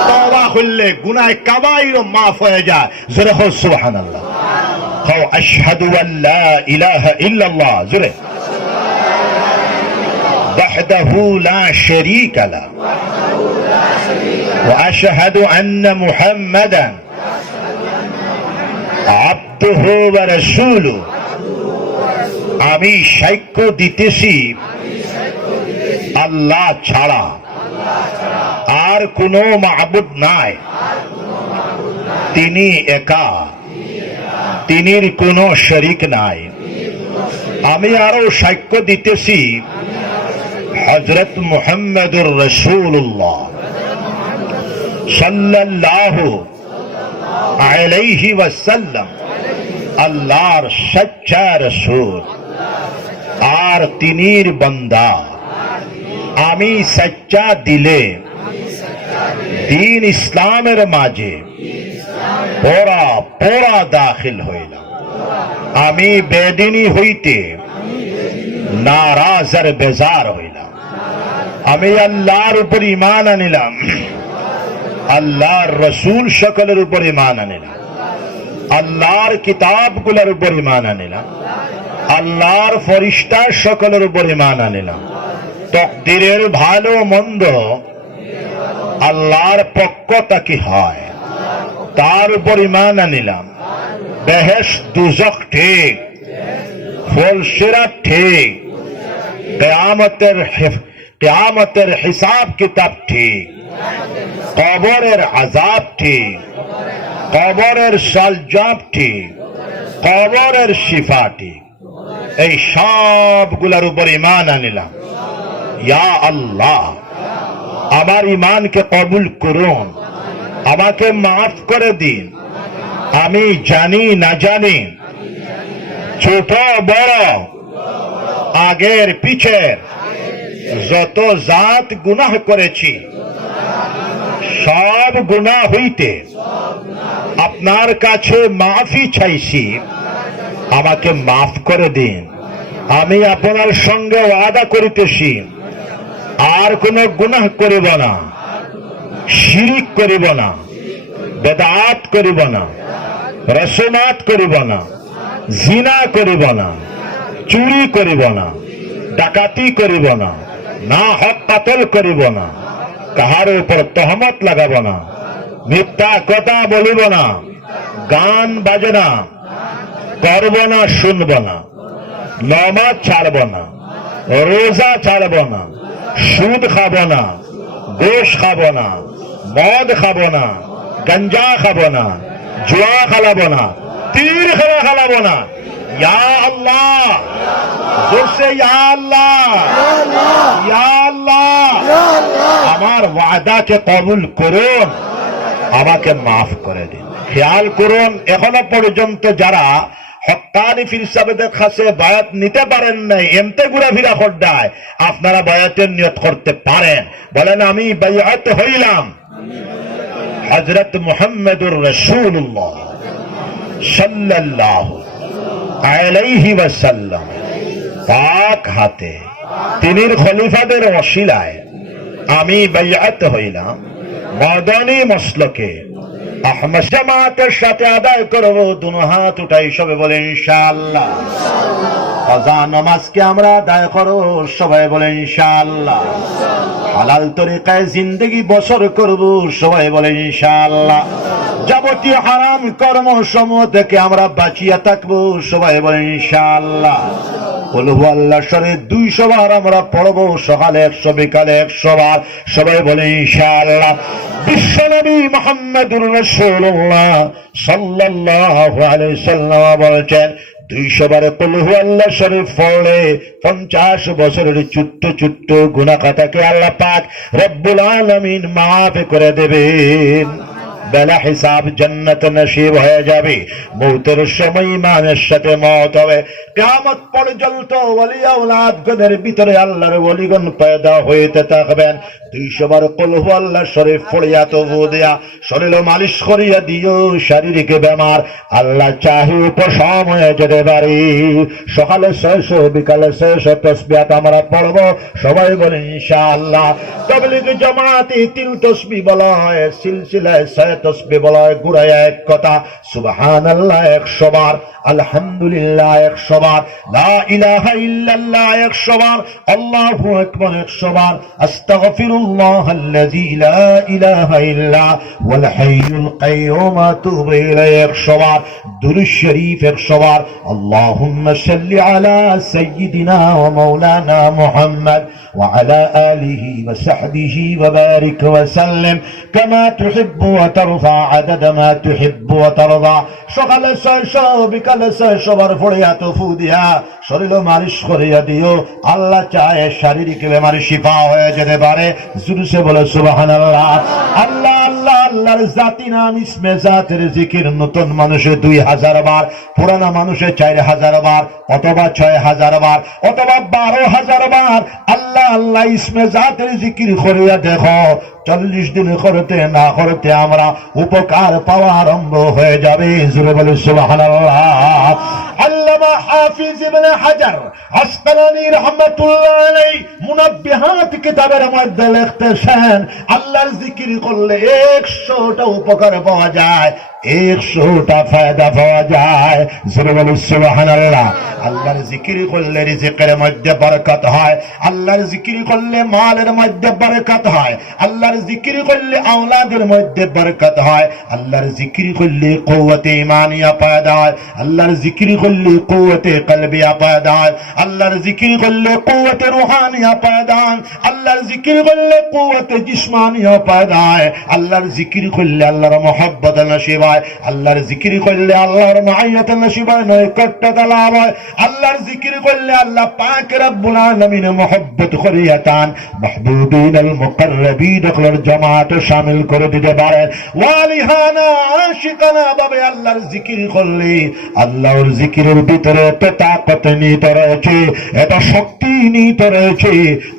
তওবা করলে গুনাহ কাবাইর মাফ হয়ে যায়। জোরে হো সুবহানাল্লাহ। কও আশহাদু আল্লা ইলাহা ইল্লাল্লাহ। জোরে ওয়াহদাহু লা শারীকা লাহু ওয়া আশহাদু আন্না মুহাম্মাদান আবদুহু ওয়া রাসূলুহু। আমি সাক্ষ্য দিতেছি আল্লাহ ছাড়া আর কোনো মাবুদ নাই, তিনি একা, তিনির কোনো শরীক নাই। আমি আরো সাক্ষ্য দিতেছি হযরত মুহাম্মদুর রাসূলুল্লাহ সাল্লাল্লাহু আলাইহি ওয়াসাল্লাম আল্লাহর সচ্চা রাসূল আর তিনির বান্দা। আমি সচ্চা দিলে দিন ইসলামের মাঝে পোড়া পোড়া দাখিল হইলাম। আমি বেদিনী হইতে নারাজ আর বেজার হইলাম। আমি আল্লাহর উপর ঈমান আনিলাম, আল্লাহর রসুল সকলের উপর ঈমান আনিলাম, আল্লাহর কিতাবগুলোর উপর ঈমান আনিলাম, আল্লাহর ফরিস্তা সকলের উপর ঈমান আনিলাম। তকদিরের ভালো মন্দ আল্লাহর পক্ষ থেকে হয়, তার উপর ঈমান আনিলাম। বেহেশত দুজখ ঠিক, ফুলসিরাত ঠিক, কিয়ামতের হিসাব কিতাব ঠিক, কবরের আযাব ঠিক, কবরের সালজাব ঠিক, কবরের শিফা ঠিক। এই সবগুলোর উপর ঈমান আনিলাম। ইয়া আল্লাহ, আমার ঈমানকে কবুল করুন, আমাকে মাফ করে দিন। আমি জানি না জানি, ছোট বড়, আগের পিছের যত জাত গুনাহ করেছি, সব গুনাহ হইতে আপনার কাছে মাফি চাইছি, আমাকে মাফ করে দিন। আমি আপনার সঙ্গে ওয়াদা করিতেছি আর কোন গুনাহ করিব না, শিরিক করিব না, বেদাত করিব না, রসমাত করিব না, জিনা করিব না, চুরি করিব না, ডাকাতি করিব না, না হক কাতল করিব না, কাহার উপর তহমত লাগাব না, মিথ্যা কথা বলিব না, গান বাজনা করব না, শুনব না, নামাজ ছাড়ব না, রোজা ছাড়ব না, সুদ খাব না, গোশ খাব না, মদ খাব না, গঞ্জা খাব না, জুয়া খেলাব না, তীর খেলা খেলাব না। ইয়া আল্লাহ, জোরসে ইয়া আল্লাহ, ইয়া আল্লাহ, আমার ওয়াদাকে কবুল করুন, আমাকে মাফ করে দিন। খেয়াল করুন, এখনো পর্যন্ত যারা হক্কানি পীর সাহেবদের কাছে বায়াত নিতে পারেন নাই, এমতে ঘুরাফেরা করদায়, আপনারা বায়াতের নিয়ত করতে পারেন। বলেন, আমি বায়াত হইলাম হযরত মুহাম্মদুর রাসূলুল্লাহ সাল্লাল্লাহু আলাইহি ওয়াসাল্লাম পাক হাতে, তিনির খলিফাদের ওসিলায় আমি বায়াত হইলাম। মাদানী মসলকে আহমদ জামাতের সাথে আদায় করব। দুনো হাত উঠাই সবে বলেন ইনশাআল্লাহ। কাজা নামাজকে আমরা আদায় করব, সবাই বলেন ইনশাআল্লাহ। হালাল তরিকায় জিন্দেগি বসর করব, সবাই বলেন ইনশাআল্লাহ। যাবতীয় হারাম কর্ম সমূহ থেকে আমরা বাঁচিয়া থাকবো, সবাই বলেন ইনশাআল্লাহ। কুল হুয়াল্লাহ শরীফ 200 বার আমরা পড়বো, সকালে 100, বিকালে 100 বার, সবাই বলেন ইনশাআল্লাহ। বিশ্বনবী মুহাম্মদুর রাসূলুল্লাহ সাল্লাল্লাহু আলাইহি সাল্লাম বলেছেন, 200 বারে কুল হুয়াল্লাহ শরীফ পড়লে 50 বছরের ছোট্ট ছোট্ট গুনাহ খাতাকে আল্লাহ পাক রব্বুল আলামিন মাফ করে দেবেন। বেলা হিসাব জান্নাত নসিব হয়ে যাবে। মৌতের সময় ইমানের সাথে মওত হবে। কিয়ামত পর্যন্ত ওলি আওলাদগণের ভিতরে আল্লাহর ওলিগণ পয়দা হইতে থাকবেন। 200 বার কুল হুয়াল্লাহ শরীফ পড়িয়া তবু দিয়া শরীর মালিশ করিয়া দিও শারীরিক বেমার আল্লাহ চাহে উপশম হয়ে যেতে পারে সকালে 600 বিকালে 600 তাসবিহ আমরা পড়ব সবাই বলেন ইনশাআল্লাহ তাবলীগ জামাতে 3 তাসবিহ বলা হয় সিলসিলায় 6 তাসবিহ বলা হয় গুড়ায় এক কথা সুবহানাল্লাহ 100 বার আলহামদুলিল্লাহ 100 বার লা ইলাহা ইল্লাল্লাহ 100 বার আল্লাহু আকবার 100 বার আস্তাগফিরুল্লাহাল্লাযী লা ইলাহা ইল্লা ওয়াল হাইয়ুল কাইয়্যুম আতুবু ইলাইহি 100 বার দুরূদ শরীফ 100 বার আল্লাহুম্মা সাল্লি আলা সাইয়্যিদিনা ওয়া মাওলানা মুহাম্মদ ওয়া আলা আলিহি ওয়া সাহবিহি ওয়া বারিক ওয়া সাল্লিম কামা তুহিব্বু ওয়া তারদা আদাদা মা তুহিব্বু ওয়া তারদা সকালে 600 বিকালে 600 বার পড়িয়া তফু দিয়া শরীর মালিশ করিয়া দিও আল্লাহ চায় শারীরিক বেমারি শিফা হয়ে যেতে পারে জোরে বলে সুবহানাল্লাহ আল্লাহ আল্লাহ আল্লাহর জাতি নাম ইসমে জাতের জিকির নতুন মানুষে 2000 বার পুরানা মানুষে 4000 বার অথবা 6000 বার অথবা 12000 বার আল্লাহ আল্লাহ ইসমে জাতের জিকির করিয়া দেখো 40 দিন করতে না করতে আমরা উপকার পাওয়া আরম্ভ হয়ে যাবে জোরে বলে সুবহানাল্লাহ আল্লামা হাফিজ ইবনে হাজার আসকালানী রাহমাতুল্লাহ আলাইহি মুনাব্বিহাত কিতাবের মধ্যে লিখতেছেন আল্লাহর জিকির করলে 100টা উপকার পাওয়া যায় 100টা ফায়দা পাওয়া যায় জোরে বলে সুবহানাল্লাহ আল্লাহর জিকির করলে রিজিকের মধ্যে বরকত হয় আল্লাহর জিকির করলে মালের মধ্যে বরকত হয় আল্লাহর জিকির করলে আওলাদের মধ্যে বরকত হয় আল্লাহর জিকির করলে কুওয়াতে ঈমানিয়া পয়দা হয় আল্লাহর জিকির করলে কুওয়াতে কলবিয়া পয়দা হয় আল্লাহর জিকির করলে কুওয়াতে রূহানিয়া পয়দা হয় আল্লাহর জিকির করলে কুওয়াতে জিসমানিয়া পয়দা হয় আল্লাহর জিকির করলে আল্লাহর মুহাব্বত নসিব হয় আল্লাহর জিকির করলে আল্লাহর মাইয়াত নসিব হয় নৈকট্যতা লাভ হয় আল্লাহর জিকির করলে আল্লাহ পাক রব্বুল আলামিন মুহাব্বত করিয়াতান মাহবুবিনাল মুকাররবিন আখলার জামাত শামিল করে দিতে পারে ওয়ালিহানা আশিকানা ভাবে আল্লাহর জিকির করলে আল্লাহর জিকিরের ভিতরে এত তাকত নিহিত রয়েছে এত শক্তি নিহিত রয়েছে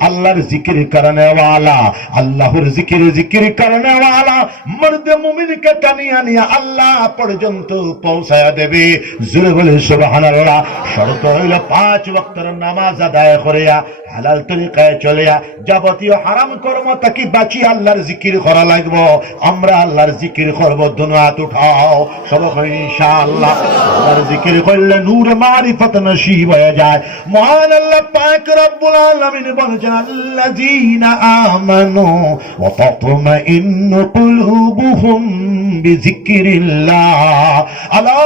আল্লাহর জিকির করনে ওয়ালা আল্লাহর জিকির করনে ওয়ালা মর্দে মুমিনকে টানিয়া নিয়ে আল্লাহ পর্যন্ত পৌঁছায়া দেবে জোরে বলে সুবহানাল্লাহ শর্ত হইল 5 ওয়াক্তের নামাজ আদায় করিয়া হালাল তরিকায় চলিয়া যাবতীয় হারাম কর্ম থেকে বাঁচি আল্লাহর জিকির করা লাগবে আমরা আল্লাহর জিকির করব দুনিয়াত উঠাও সব ইনশাআল্লাহ আল্লাহর জিকির করলে নূর মারিফত নসিব হয়ে যায় মহান আল্লাহ পাক রব্বুল আলামিন বলেছেন আল্লাযীনা আমানু ওয়া তাতমাইন্নু কুলুবুহুম বিযিকরিল্লাহ আলা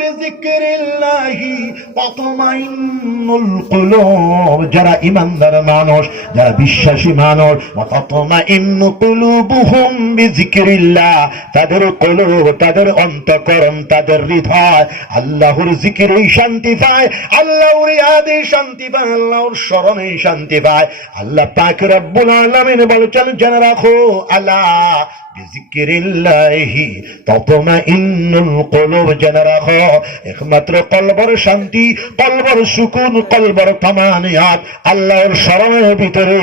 বিযিকরিল্লাহি তাতমাইন্নুল কুলুব যারা ঈমানদার মানুষ যারা বিশ্বাসী মানুষ ওয়া তাতমাইন্নু কুলুবুহুম বিযিকরিল্লাহ তাদের কলব তাদের অন্তঃকরণ তাদের হৃদয় আল্লাহর জিকিরে শান্তি পায় আল্লাহর ইয়াদে শান্তি পায় আল্লাহর স্মরণে শান্তি পায় আল্লাহ পাক রব্বুল আলামিন বলেছেন জেনে রাখো আলা বিযিকরিল্লাহি তাতমাইন্নুল কুলুব জেনে রাখো একমাত্র কলবের শান্তি কলবের সুকুন কলবের তামানিয়াত আল্লাহর স্মরণের ভিতরে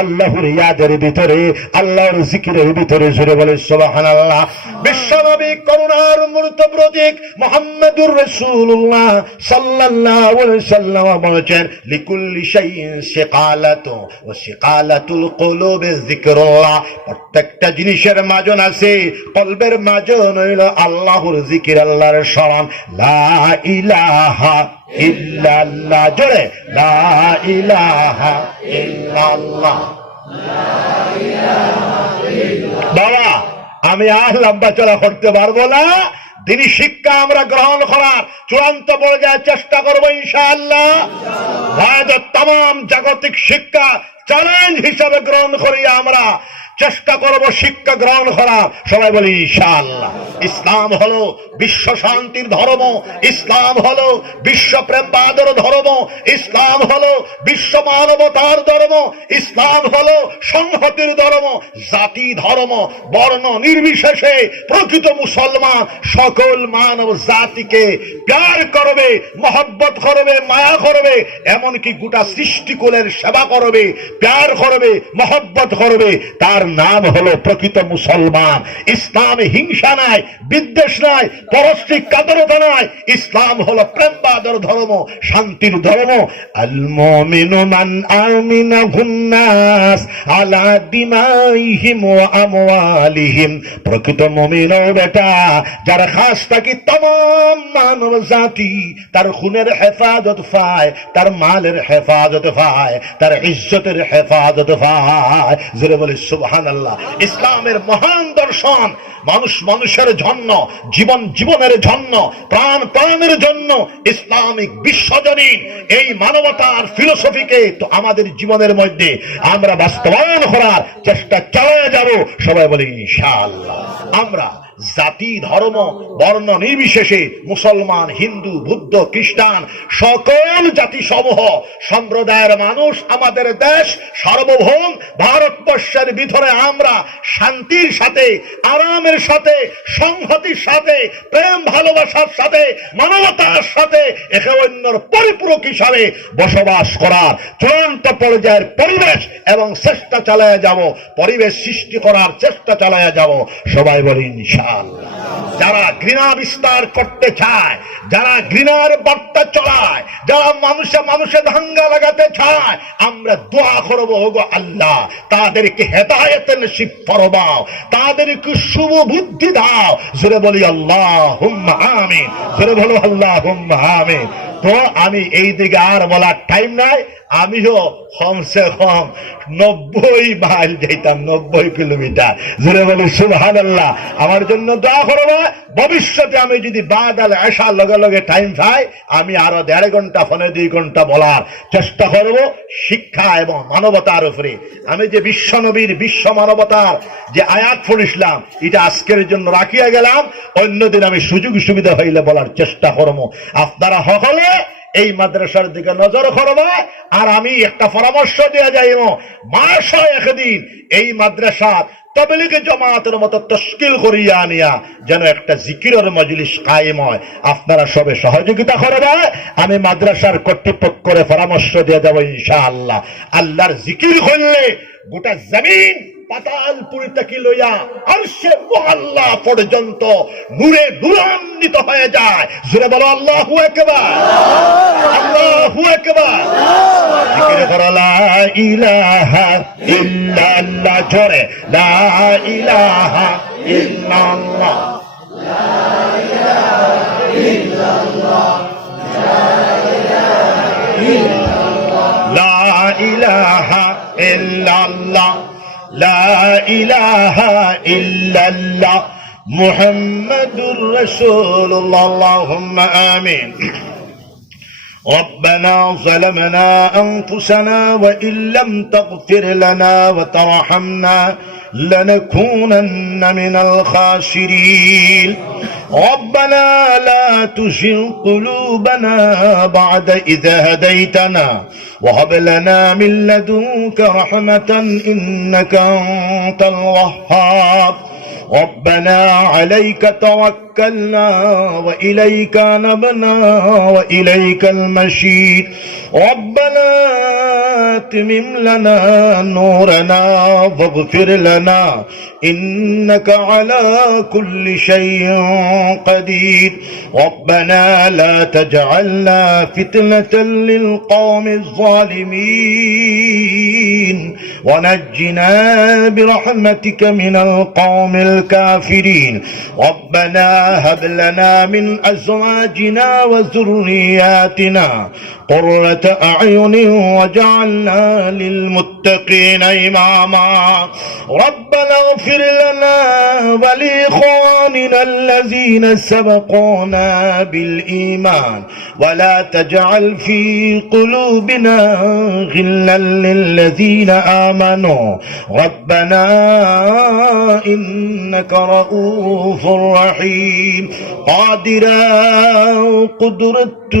আল্লাহর ইয়াদের ভিতরে আল্লাহর জিকিরের ভিতরে জোরে বলে সুবহানাল্লাহ বিশ্বনবী করুণার মূর্ত প্রতীক মুহাম্মদুর রাসূলুল্লাহ সাল্লাল্লাহু আলাইহি ওয়াসাল্লাম বলেছেন লিকুল্লি শাইইন সিকালাতু ওয়া সিকালাতুল কুলুবি যিকরুল্লাহ প্রত্যেকটা জিনিসের মাজন আছে কলবের মাজন হইল আল্লাহর জিকির আল্লাহর স্মরণ লা ইলাহা ইল্লাল্লাহ জোরে লা ইলাহা ইল্লাল্লাহ বাবা আমি আর লম্বা চলা করতে পারবো না দিনী শিক্ষা আমরা গ্রহণ করার চূড়ান্ত পর্যায়ে চেষ্টা করবো ইনশাআল্লাহ তাম জাগতিক শিক্ষা চ্যালেঞ্জ হিসাবে গ্রহণ করি আমরা চেষ্টা করব শিক্ষা গ্রহণ করা। সবাই বলি ইনশাআল্লাহ। ইসলাম হলো বিশ্ব শান্তির ধর্ম, ইসলাম হলো বিশ্ব প্রেমবাদের ধর্ম, ইসলাম হলো বিশ্ব মানবতার ধর্ম, ইসলাম হলো সংহতির ধর্ম। জাতি ধর্ম বর্ণ নির্বিশেষে প্রকৃত মুসলমান সকল মানব জাতিকে প্যার করবে, মহব্বত করবে, মায়া করবে, এমনকি গোটা সৃষ্টিকুলের সেবা করবে, প্যার করবে, মহব্বত করবে। তার নাম হলো প্রকৃত মুসলমান। ইসলামে হিংসা নাই, বিদ্বেষ নাই, পরস্পরিক কাতরতা নাই। ইসলাম হলো প্রেমবাদের ধর্ম, শান্তির ধর্ম। আল মুমিনু মান আমিনাহুন নাস আলা দিমাইহিম ওয়া আমওয়ালিহিম। প্রকৃত মুমিন ও বেটা যার খাস থাকি तमाम মানব জাতি তার খুনের হেফাজত পায়, তার মালের হেফাজত পায়, তার ইজ্জতের হেফাজত পায়। জোরে বলি সুবহানাল্লাহ। ইসলামের মহান দর্শন মানুষ মানুষের জন্য, জীবন জীবনের জন্য, প্রাণ প্রাণের জন্য। ইসলামিক বিশ্বজনীন এই মানবতার ফিলোসফিকে তো আমাদের জীবনের মধ্যে আমরা বাস্তবায়ন করার চেষ্টা চালিয়ে যাব। সবাই বলি ইনশাআল্লাহ। আমরা জাতি ধর্ম বর্ণ নির্বিশেষে মুসলমান, হিন্দু, বৌদ্ধ, খ্রিস্টান সকল জাতি সমূহ সম্প্রদায়ের মানুষ আমাদের দেশ সার্বভৌম ভারতবর্ষের ভিতরে আমরা শান্তির সাথে, আরামের সাথে, সংহতির সাথে, প্রেম ভালোবাসার সাথে, মানবতার সাথে একে অন্যর পরিপূরক হিসাবে বসবাস করার চূড়ান্ত পর্যায়ের পরিবেশ এবং চেষ্টা চালিয়ে যাব, পরিবেশ সৃষ্টি করার চেষ্টা চালিয়ে যাব। সবাই বলি ইনশাআল্লাহ। যারা ঘৃণা বিস্তার করতে চায়, যারা ঘৃণার বার্তা চলায়, যারা মানুষে মানুষে দাঙ্গা লাগাতে চায়, আমরা দোয়া করব, ওগো আল্লাহ তাদেরকে হেদায়েতের নসিব ফরমাও, তাদেরকে শুভ বুদ্ধি দাও। জোরে বলি আল্লাহুম্মা আমিন। জোরে বলো আল্লাহুম্মা আমিন। তো আমি এই দিকে আর বলার টাইম নাই। আমিও কমসে কম 90 মাইল যেতাম, 90 কিলোমিটার। জোরে বলি সুবহানাল্লাহ। আমার জন্য দোয়া করবে। ভবিষ্যতে আমি যদি বাদাল আসার লগে লগে টাইম পাই, আমি আরো 1.5 ঘন্টা ফোনে 2 ঘন্টা বলার চেষ্টা করব শিক্ষা এবং মানবতার উপরে। আমি যে বিশ্ব নবীর বিশ্ব মানবতার যে আয়াত পড়িছিলাম, এটা আজকের জন্য রাখিয়া গেলাম। অন্যদিন আমি সুযোগ সুবিধা হইলে বলার চেষ্টা করব। আপনারা সকলে এই মাদ্রাসার দিকে নজর করবে। আর আমি একটা পরামর্শ দেওয়া যাইব, মাস হয় একদিন এই মাদ্রাসার তাবলীগে জামাতের মতো তশকিল করিয়া আনিয়া যেন একটা জিকিরের মজলিস কায়েম হয়। আপনারা সবে সহযোগিতা করবে। আমি মাদ্রাসার কর্তৃপক্ষের পরামর্শ দিয়ে যাব ইনশাআল্লাহ। আল্লাহর জিকির করলে গোটা জমিন পাতালপুরি থেকে লইয়া আরশে মুআল্লা পর্যন্ত নূরে নূরান্বিত হয়ে যায়। জোরে বলো আল্লাহু আকবার, আল্লাহু আকবার। জিকির করো লা ইলাহা ইল্লাল্লাহ। জোরে লা ইলাহা ইল্লাল্লাহ, লা ইলাহা ইল্লাল্লাহ, লা ইলাহা ইল্লাল্লাহ, লা ইলাহা ইল্লাল্লাহ মুহাম্মাদুর রাসূলুল্লাহ। আল্লাহুম্মা আমিন। ربنا ظلمنا أنفسنا وإن لم تغفر لنا وترحمنا لنكونن من الخاسرين. ربنا لا تزغ قلوبنا بعد إذ هديتنا وهب لنا من لدنك رحمة إنك أنت الوهاب. ربنا عليك توكلنا وإليك نبنا وإليك المشير. ربنا اتمم لنا نورنا واغفر لنا إنك على كل شيء قدير. ربنا لا تجعلنا فتنة للقوم الظالمين ونجنا برحمتك من القوم الكافرين ربنا هب لنا من أزواجنا وذرياتنا قرة أعين واجعلنا للمتقين إماما ربنا اغفر لنا ولإخواننا الذين سبقونا بالإيمان ولا تجعل في قلوبنا غلا للذين آمنوا ربنا إنك رؤوف رحيم قادرا قدرت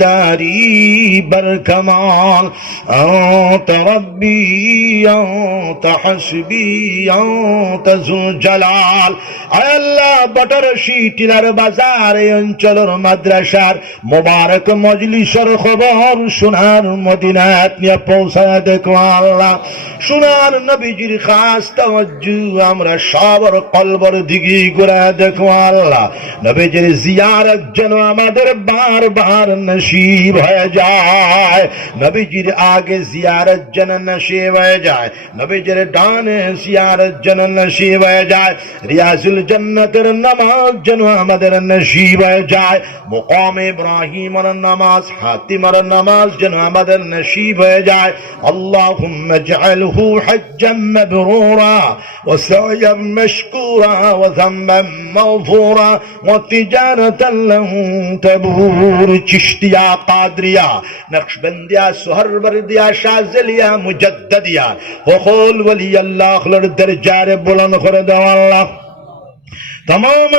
داري بركمال أنت ربي أنت حسبي أنت ذو الجلال আল্লাহ বটরশি টিলার বাজার এই অঞ্চলের মাদ্রাসার মোবারক মজলিসের খবর সোনার মদিনাত নিয়ে পৌঁছায় দেখো আল্লাহ সোনার নবীজির খাস তাওয়াজ্জু আমরা সবার কলবর দিকে ঘুরে দেখো আল্লাহ নবীজির জিয়ারত যেন আমাদের বারবার নসিব হয়ে যায় নবীজির আগে জিয়ারত যেন নসিব হয়ে যায় নবীজির ডানে জিয়ারত যেন নসিব হয়ে যায় রিয়াজুল জান্নাতের নামাজ যেন আমাদের নসিব হয়ে যায় মুকাম ইব্রাহিমের নামাজ হাতিমের নামাজ যেন আমাদের নসিব হয়ে যায় আল্লাহুম্মা ইজআলহু হজ্জাম মাবরুরা ওয়া সা'য়াম মাশকুরা ওয়া যামবাম মাগফুরা ওয়া তিজারাতান লান তাবুর চিশতিয়া কাদরিয়া নকশবন্দিয়া সুহরবর্দিয়া শাযলিয়া মুজাদ্দিদিয়া ওয়াকুল ওয়ালি আল্লাহর দরজারে বুলন্দ করে দাও আল্লাহ तमाम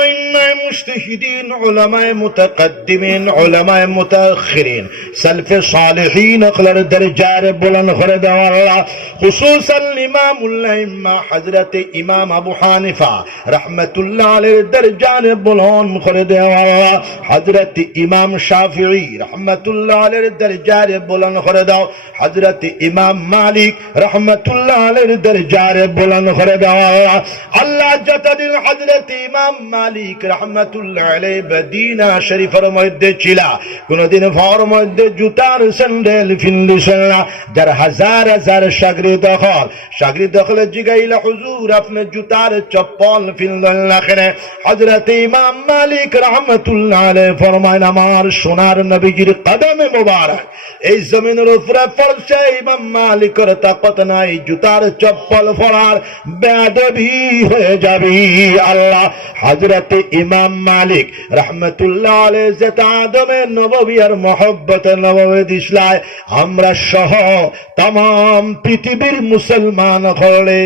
मुज्तहिदीन उलमाए मुतकद्दिमीन उलमाए मुतअखिरीन सल्फ सालिहीन अखलर दरजार बुलंद करे दो अल्लाह खुसूसन इमामुल अइम्मा हजरत इमाम अबू हानिफा रहमतुल्लाह अलैहि दरजार बुलंद करे दो अल्लाह हजरत इमाम शाफिई रहमतुल्लाह अलैहि दरजार बुलंद करे दो हजरत इमाम मालिक रहमतुल्लाह अलैहि दरजार बुलंद करे दो अल्लाह अल्लाह जतदिल हजरत इमाम মালিক রাহমাতুল্লাহ আলাইহি মদিনা শরীফের মধ্যে ছিল কোনদিন ফর মধ্যে জুতার স্যান্ডেল ফিনদিছেন না যার হাজার হাজার শাগরিদ হলে জিগাইলা হুজুর আপনি জুতার চপ্পল ফিনলেন না কেন হযরত ইমাম মালিক রাহমাতুল্লাহ আলাইহি ফরমায় আমার সোনার নবীজির কদমে মোবারক এই জমিনের উপরে পড়ছে ইমাম মালিকের তাকত নাই জুতার চপ্পল পরার বেয়াদবি হয়ে যাবে আল্লাহ हजरत इमाम मालिक रहमतुल्लाह अलैहि ज़ात आदम नबवी और मोहब्बत नबवी दिसलाय हमरा सह तमाम पृथ्वीर मुसलमान हले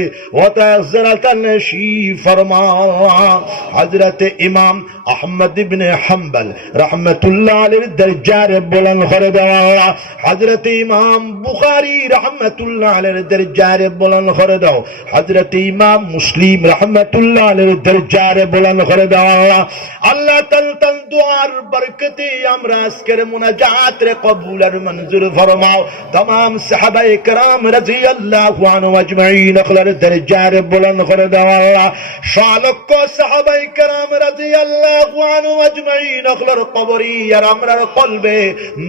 ওতা হযরতান নশি ফরমাওয়া हजरत इमाम अहमद इब्ने हंबल रहमतुल्लाह अलैहि दरजारे बुलंद करे देओ আল্লাহ हजरत इमाम बुखारी रहमतुल्लाह अलैहि दरजारे बुलंद करे दाও हजरत इमाम मुस्लिम रहमतुल्लाह अलैहि दरजारे बुलंद করে দাও আল্লাহ আল্লাহ তাল দুআর বরকতে আমরা আজকের মুনাজাত রে কবুল আর মঞ্জুর ফরমাও तमाम সাহাবায়ে کرام রাদিয়াল্লাহু আনহু আজমাইন আখলার দরজারে বুলন্দ করে দাও আল্লাহ শালক সাহাবায়ে کرام রাদিয়াল্লাহু আনহু আজমাইন আখলার কবরি আর আমরার কলবে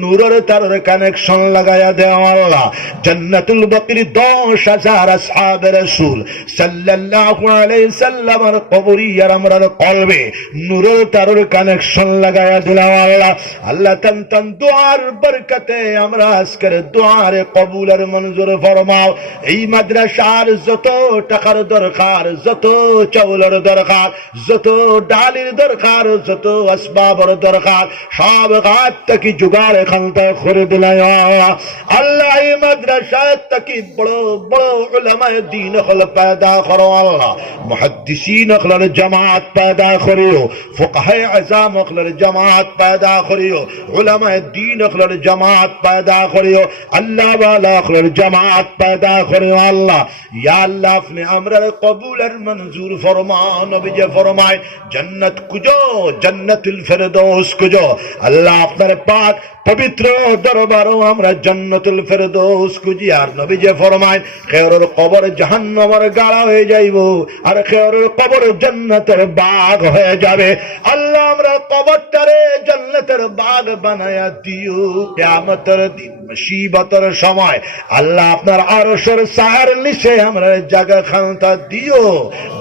নূরের তারের কানেকশন লাগায়া দাও আল্লাহ জান্নাতুল বাকির 10000 আসহাবে রাসূল সাল্লাল্লাহু আলাইহি সাল্লামের কবরি আর আমরার কলবে নূরের তারের কানেকশন লাগায়া দিলাম আল্লাহ আল্লাহ তান দুআর বরকতে আমরা আজকের দুআরে কবুল আর মঞ্জুর ফরমাও এই মাদ্রাসার যত টাকার দরকার যত চাউলের দরকার যত ডালের দরকার যত আসবাবের দরকার সব গাত থেকে জোগাড় এখানটা করে দিলাম আল্লাহ এই মাদ্রাসা থেকে বড় বড় উলামায়ে দ্বীন হল পয়দা করো আল্লাহ মুহাদ্দিসিন হল জামাত पैदा करियो फुक़हा अज़ाम अखलर जमात पैदा करियो उलमाए दीन अखलर जमात पैदा करियो अल्लाह वाला अखलर जमात पैदा करियो अल्लाह या अल्लाह अपने अमर कबूल और मंजूर फरमा नबी जे फरमाए जन्नत कुजो जन्नतुल फिरदौस कुजो अल्लाह अपने पाक पवित्र दरबारों আমরা জান্নাতুল ফেরদৌস খুঁজি আর নবী যে ফরমায় খেয়রের কবর জাহান্নামের গাড়া হয়ে যাইব আর খেয়রের কবর জান্নাতের বাগ হয়ে যাবে আল্লাহ আমরা কবরটারে জান্নাতের বাগ বানায়া দিও কিয়ামতের দিন মুসিবতের সময় আল্লাহ আপনার আরশের ছায়ার নিচে আমরা জায়গা খান্তা দিও,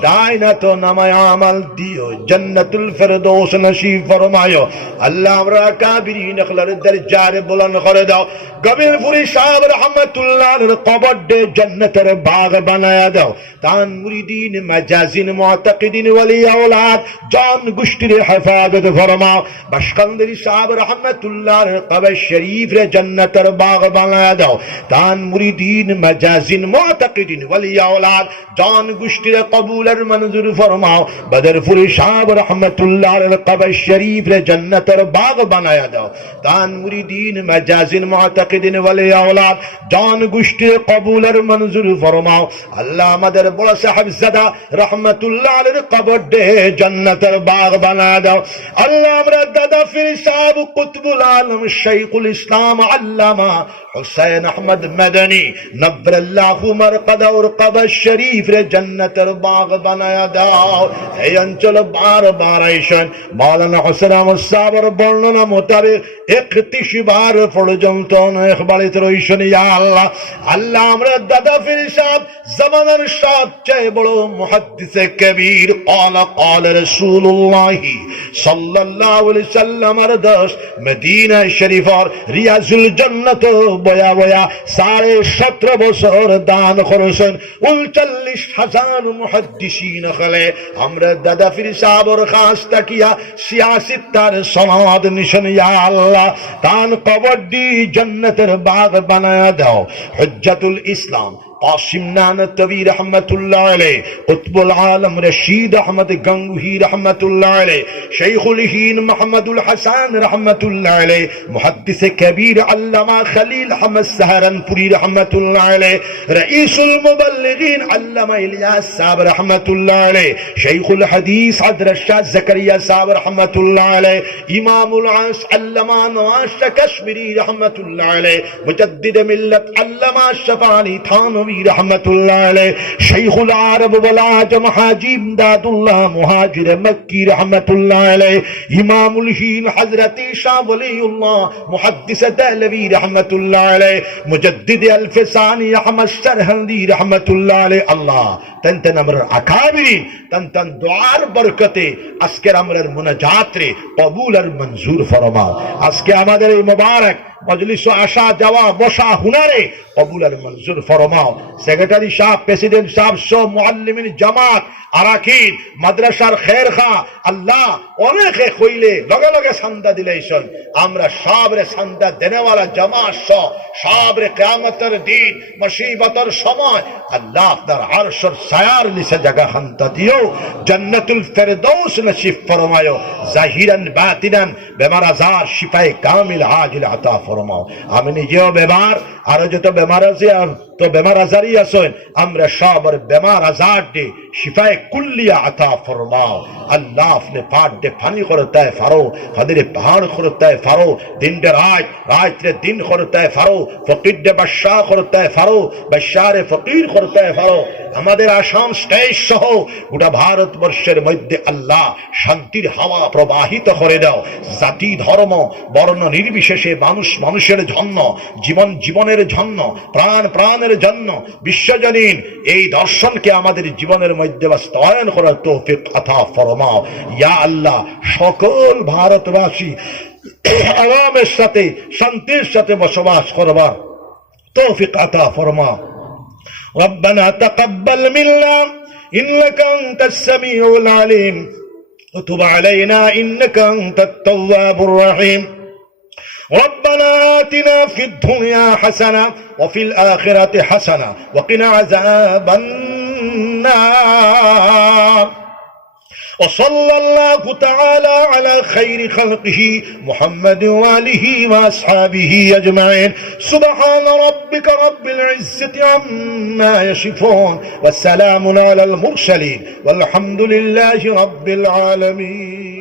ডাইনা তো নামায় আমাল দিও, জান্নাতুল ফেরদৌস নসিব ফরমায়ো। আল্লাহ আমরা কাবিরিন আখলার দরজারে বুলন্দ করে দাও। গবিরপুরি সাহেব রহমাতুল্লাহর কবর দে জান্নাতের বাগ বানায়া দাও। তান মুরিদিন মাজাজিন মুতাকিদিন ওয়ালি আওলাদ জান গোষ্ঠীর হেফাজত ফরমাও। বাশকান্দারি সাহেব রহমাতুল্লাহর কবর শরীফ রে জান্নাতের বাগ বানায়া দাও। তান মুরিদিন মাজাজিন মুতাকিদিন ওয়ালি আওলাদ জান গোষ্ঠীর কবুলের মঞ্জুর ফরমাও। বদরপুরি সাহেব রহমাতুল্লাহর কবর শরীফ রে জান্নাতের বাগ বানায়া দাও। তান মুরিদিন মাজাজিন মুতাকিদিন ওয়ালি আওলাদ জান গোষ্ঠীর কবুলের মঞ্জুর ফরমাও। আল্লাহ আমাদের বড় সাহেবজাদা রহমাতুল্লাহ আলাইহির কবর দে জান্নাতের বাগ বানায়া দাও। আল্লাহ আমরা দাদা পীর সাহেব কুতুবুল আলম শাইখুল ইসলাম আল্লামা হুসাইন আহমদ মাদানী নব্বরাল্লাহু মারকাদাউর কবর শরীফ রে জান্নাতের বাগ বানায়া দাও। এই অঞ্চল বারবার আইসেন মাওলানা হোসেন আহমদ সাহেবের বর্ণনা মোতাবেক 31 বার পর্যন্ত অনেক বাড়িতে রইছেন। ইয়া আল্লাহ, আল্লাহ আমরা দাদা পীর সাহেব জামানার সবচেয়ে বড় মুহাদ্দিসে কবীর قال رسول الله সাল্লাল্লাহু আলাইহি সাল্লামের দেশ মদিনা শরীফের রিয়াজুল জান্নাত বয়া বয়া 17.5 বছর দান করেছেন 39,000 মুহাদ্দিসিন হলে। আমরা দাদা পীর সাহেবের খাস তাকিয়া সিয়াসিতার সনদ নিশন। ইয়া আল্লাহ, তান কবর দি জান্নাতের বাগ বানায়া দাও। হুজ্জাতুল ইসলাম কাসিম নানতবী রহমাতুল্লাহ আলাইহি, কুতুবুল আলম রশিদ আহমদ গঙ্গুহি রহমাতুল্লাহ আলাইহি, শাইখুল হিন্দ মুহাম্মদুল হাসান রহমাতুল্লাহ আলাইহি, মুহাদ্দিসে কবীর আল্লামা খলিল আহমদ সাহারানপুরি রহমাতুল্লাহ আলাইহি, রাইসুল মুবাল্লিগিন আল্লামা ইলিয়াস সাহেব রহমাতুল্লাহ আলাইহি, শাইখুল হাদিস হযরত শাহ জাকারিয়া সাহেব রহমাতুল্লাহ আলাইহি, ইমামুল আস আল্লামা নওয়াজ কাশ্মীরি রহমাতুল্লাহ আলাইহি, মুজাদ্দিদ মিল্লাত আল্লামা শফানি থানভী রহমাতুল্লাহ আলাইহি, শাইখুল আরব ওয়াল আজম হাজী ইমদাদুল্লাহ মুহাজির মক্কি রহমাতুল্লাহ আলাইহি, ইমামুল হিন্দ হযরত শাহ ওয়ালিউল্লাহ মুহাদ্দিস দেহলভী রহমাতুল্লাহ আলাইহি, মুজাদ্দিদ আল ফিসানি আহমদ সরহন্দি রহমাতুল্লাহ আলাইহি। আল্লাহ তন তন আমর আকাবিরিন তন তন দুআর বরকতে আজকের আমরার মুনাজাত রে কবুল আর মঞ্জুর ফরমাও। আজকে আমাদের এই মুবারক মজলিস আসা যাওয়া বসা হুনারে কবুল আর মঞ্জুর ফরমাও। সেক্রেটারি সাহেব, প্রেসিডেন্ট সাহেব, সব মুআল্লিমিন জামাত, আরাকিন মাদ্রাসার খের খা আল্লাহ অনেকে কইলে লগে লগে সান্দা দিলেইছেন। আমরা সবরে সান্দা দেনেওয়ালা জামাত সবরে কিয়ামতের দিন মুসিবতের সময় আল্লাহ আপনার আরশের ছায়ার নিচে জায়গা খান্তা দিও, জান্নাতুল ফেরদৌস নসিব ফরমায়ো। জাহিরান বাতিনান বেমার আজার শিফায়ে কামিল আজিল আতা ফরমাও। আমি নিজেও বেমার, আরো যত বেমার আছে তো বেমার আজারই আছেন, আমরা সবার বেমার আজার দে শিফায়ে কুল্লিয়া আতা ফরমাও। আল্লাহ আপনি পাট দে ফানি করতে ফারো, হাদিরে পাহাড় করতে ফারো, দিন দে রাত, রাত রে দিন করতে ফারো, ফকির দে বাদশাহ করতে ফারো, বাদশারে ফকির করতে ফারো। আমাদের আসাম স্টেট সহ গোটা ভারতবর্ষের মধ্যে আল্লাহ শান্তির হাওয়া প্রবাহিত করে দাও। জাতি ধর্ম বর্ণ নির্বিশেষে মানুষ মানুষের জন্য, জীবন জীবনের জন্য, প্রাণ প্রাণের জন্য বিশ্বজনীন এই দর্শনকে আমাদের জীবনের মধ্যে বাস্তবায়ন করার তৌফিক আতা ফরমাও। ইয়া আল্লাহ, সকল ভারতবাসী আরামের সাথে শান্তির সাথে বসবাস করবার তৌফিক আতা ফরমাও। ربنا تقبل منا إنك أنت السميع العليم وتب علينا إنك أنت التواب الرحيم ربنا آتنا في الدنيا حسنة وفي الآخرة حسنة وقنا عذاب النار وصلى الله تعالى على خير خلقه محمد وآله وأصحابه أجمعين سبحان ربك رب العزة عما يصفون والسلام على المرسلين والحمد لله رب العالمين.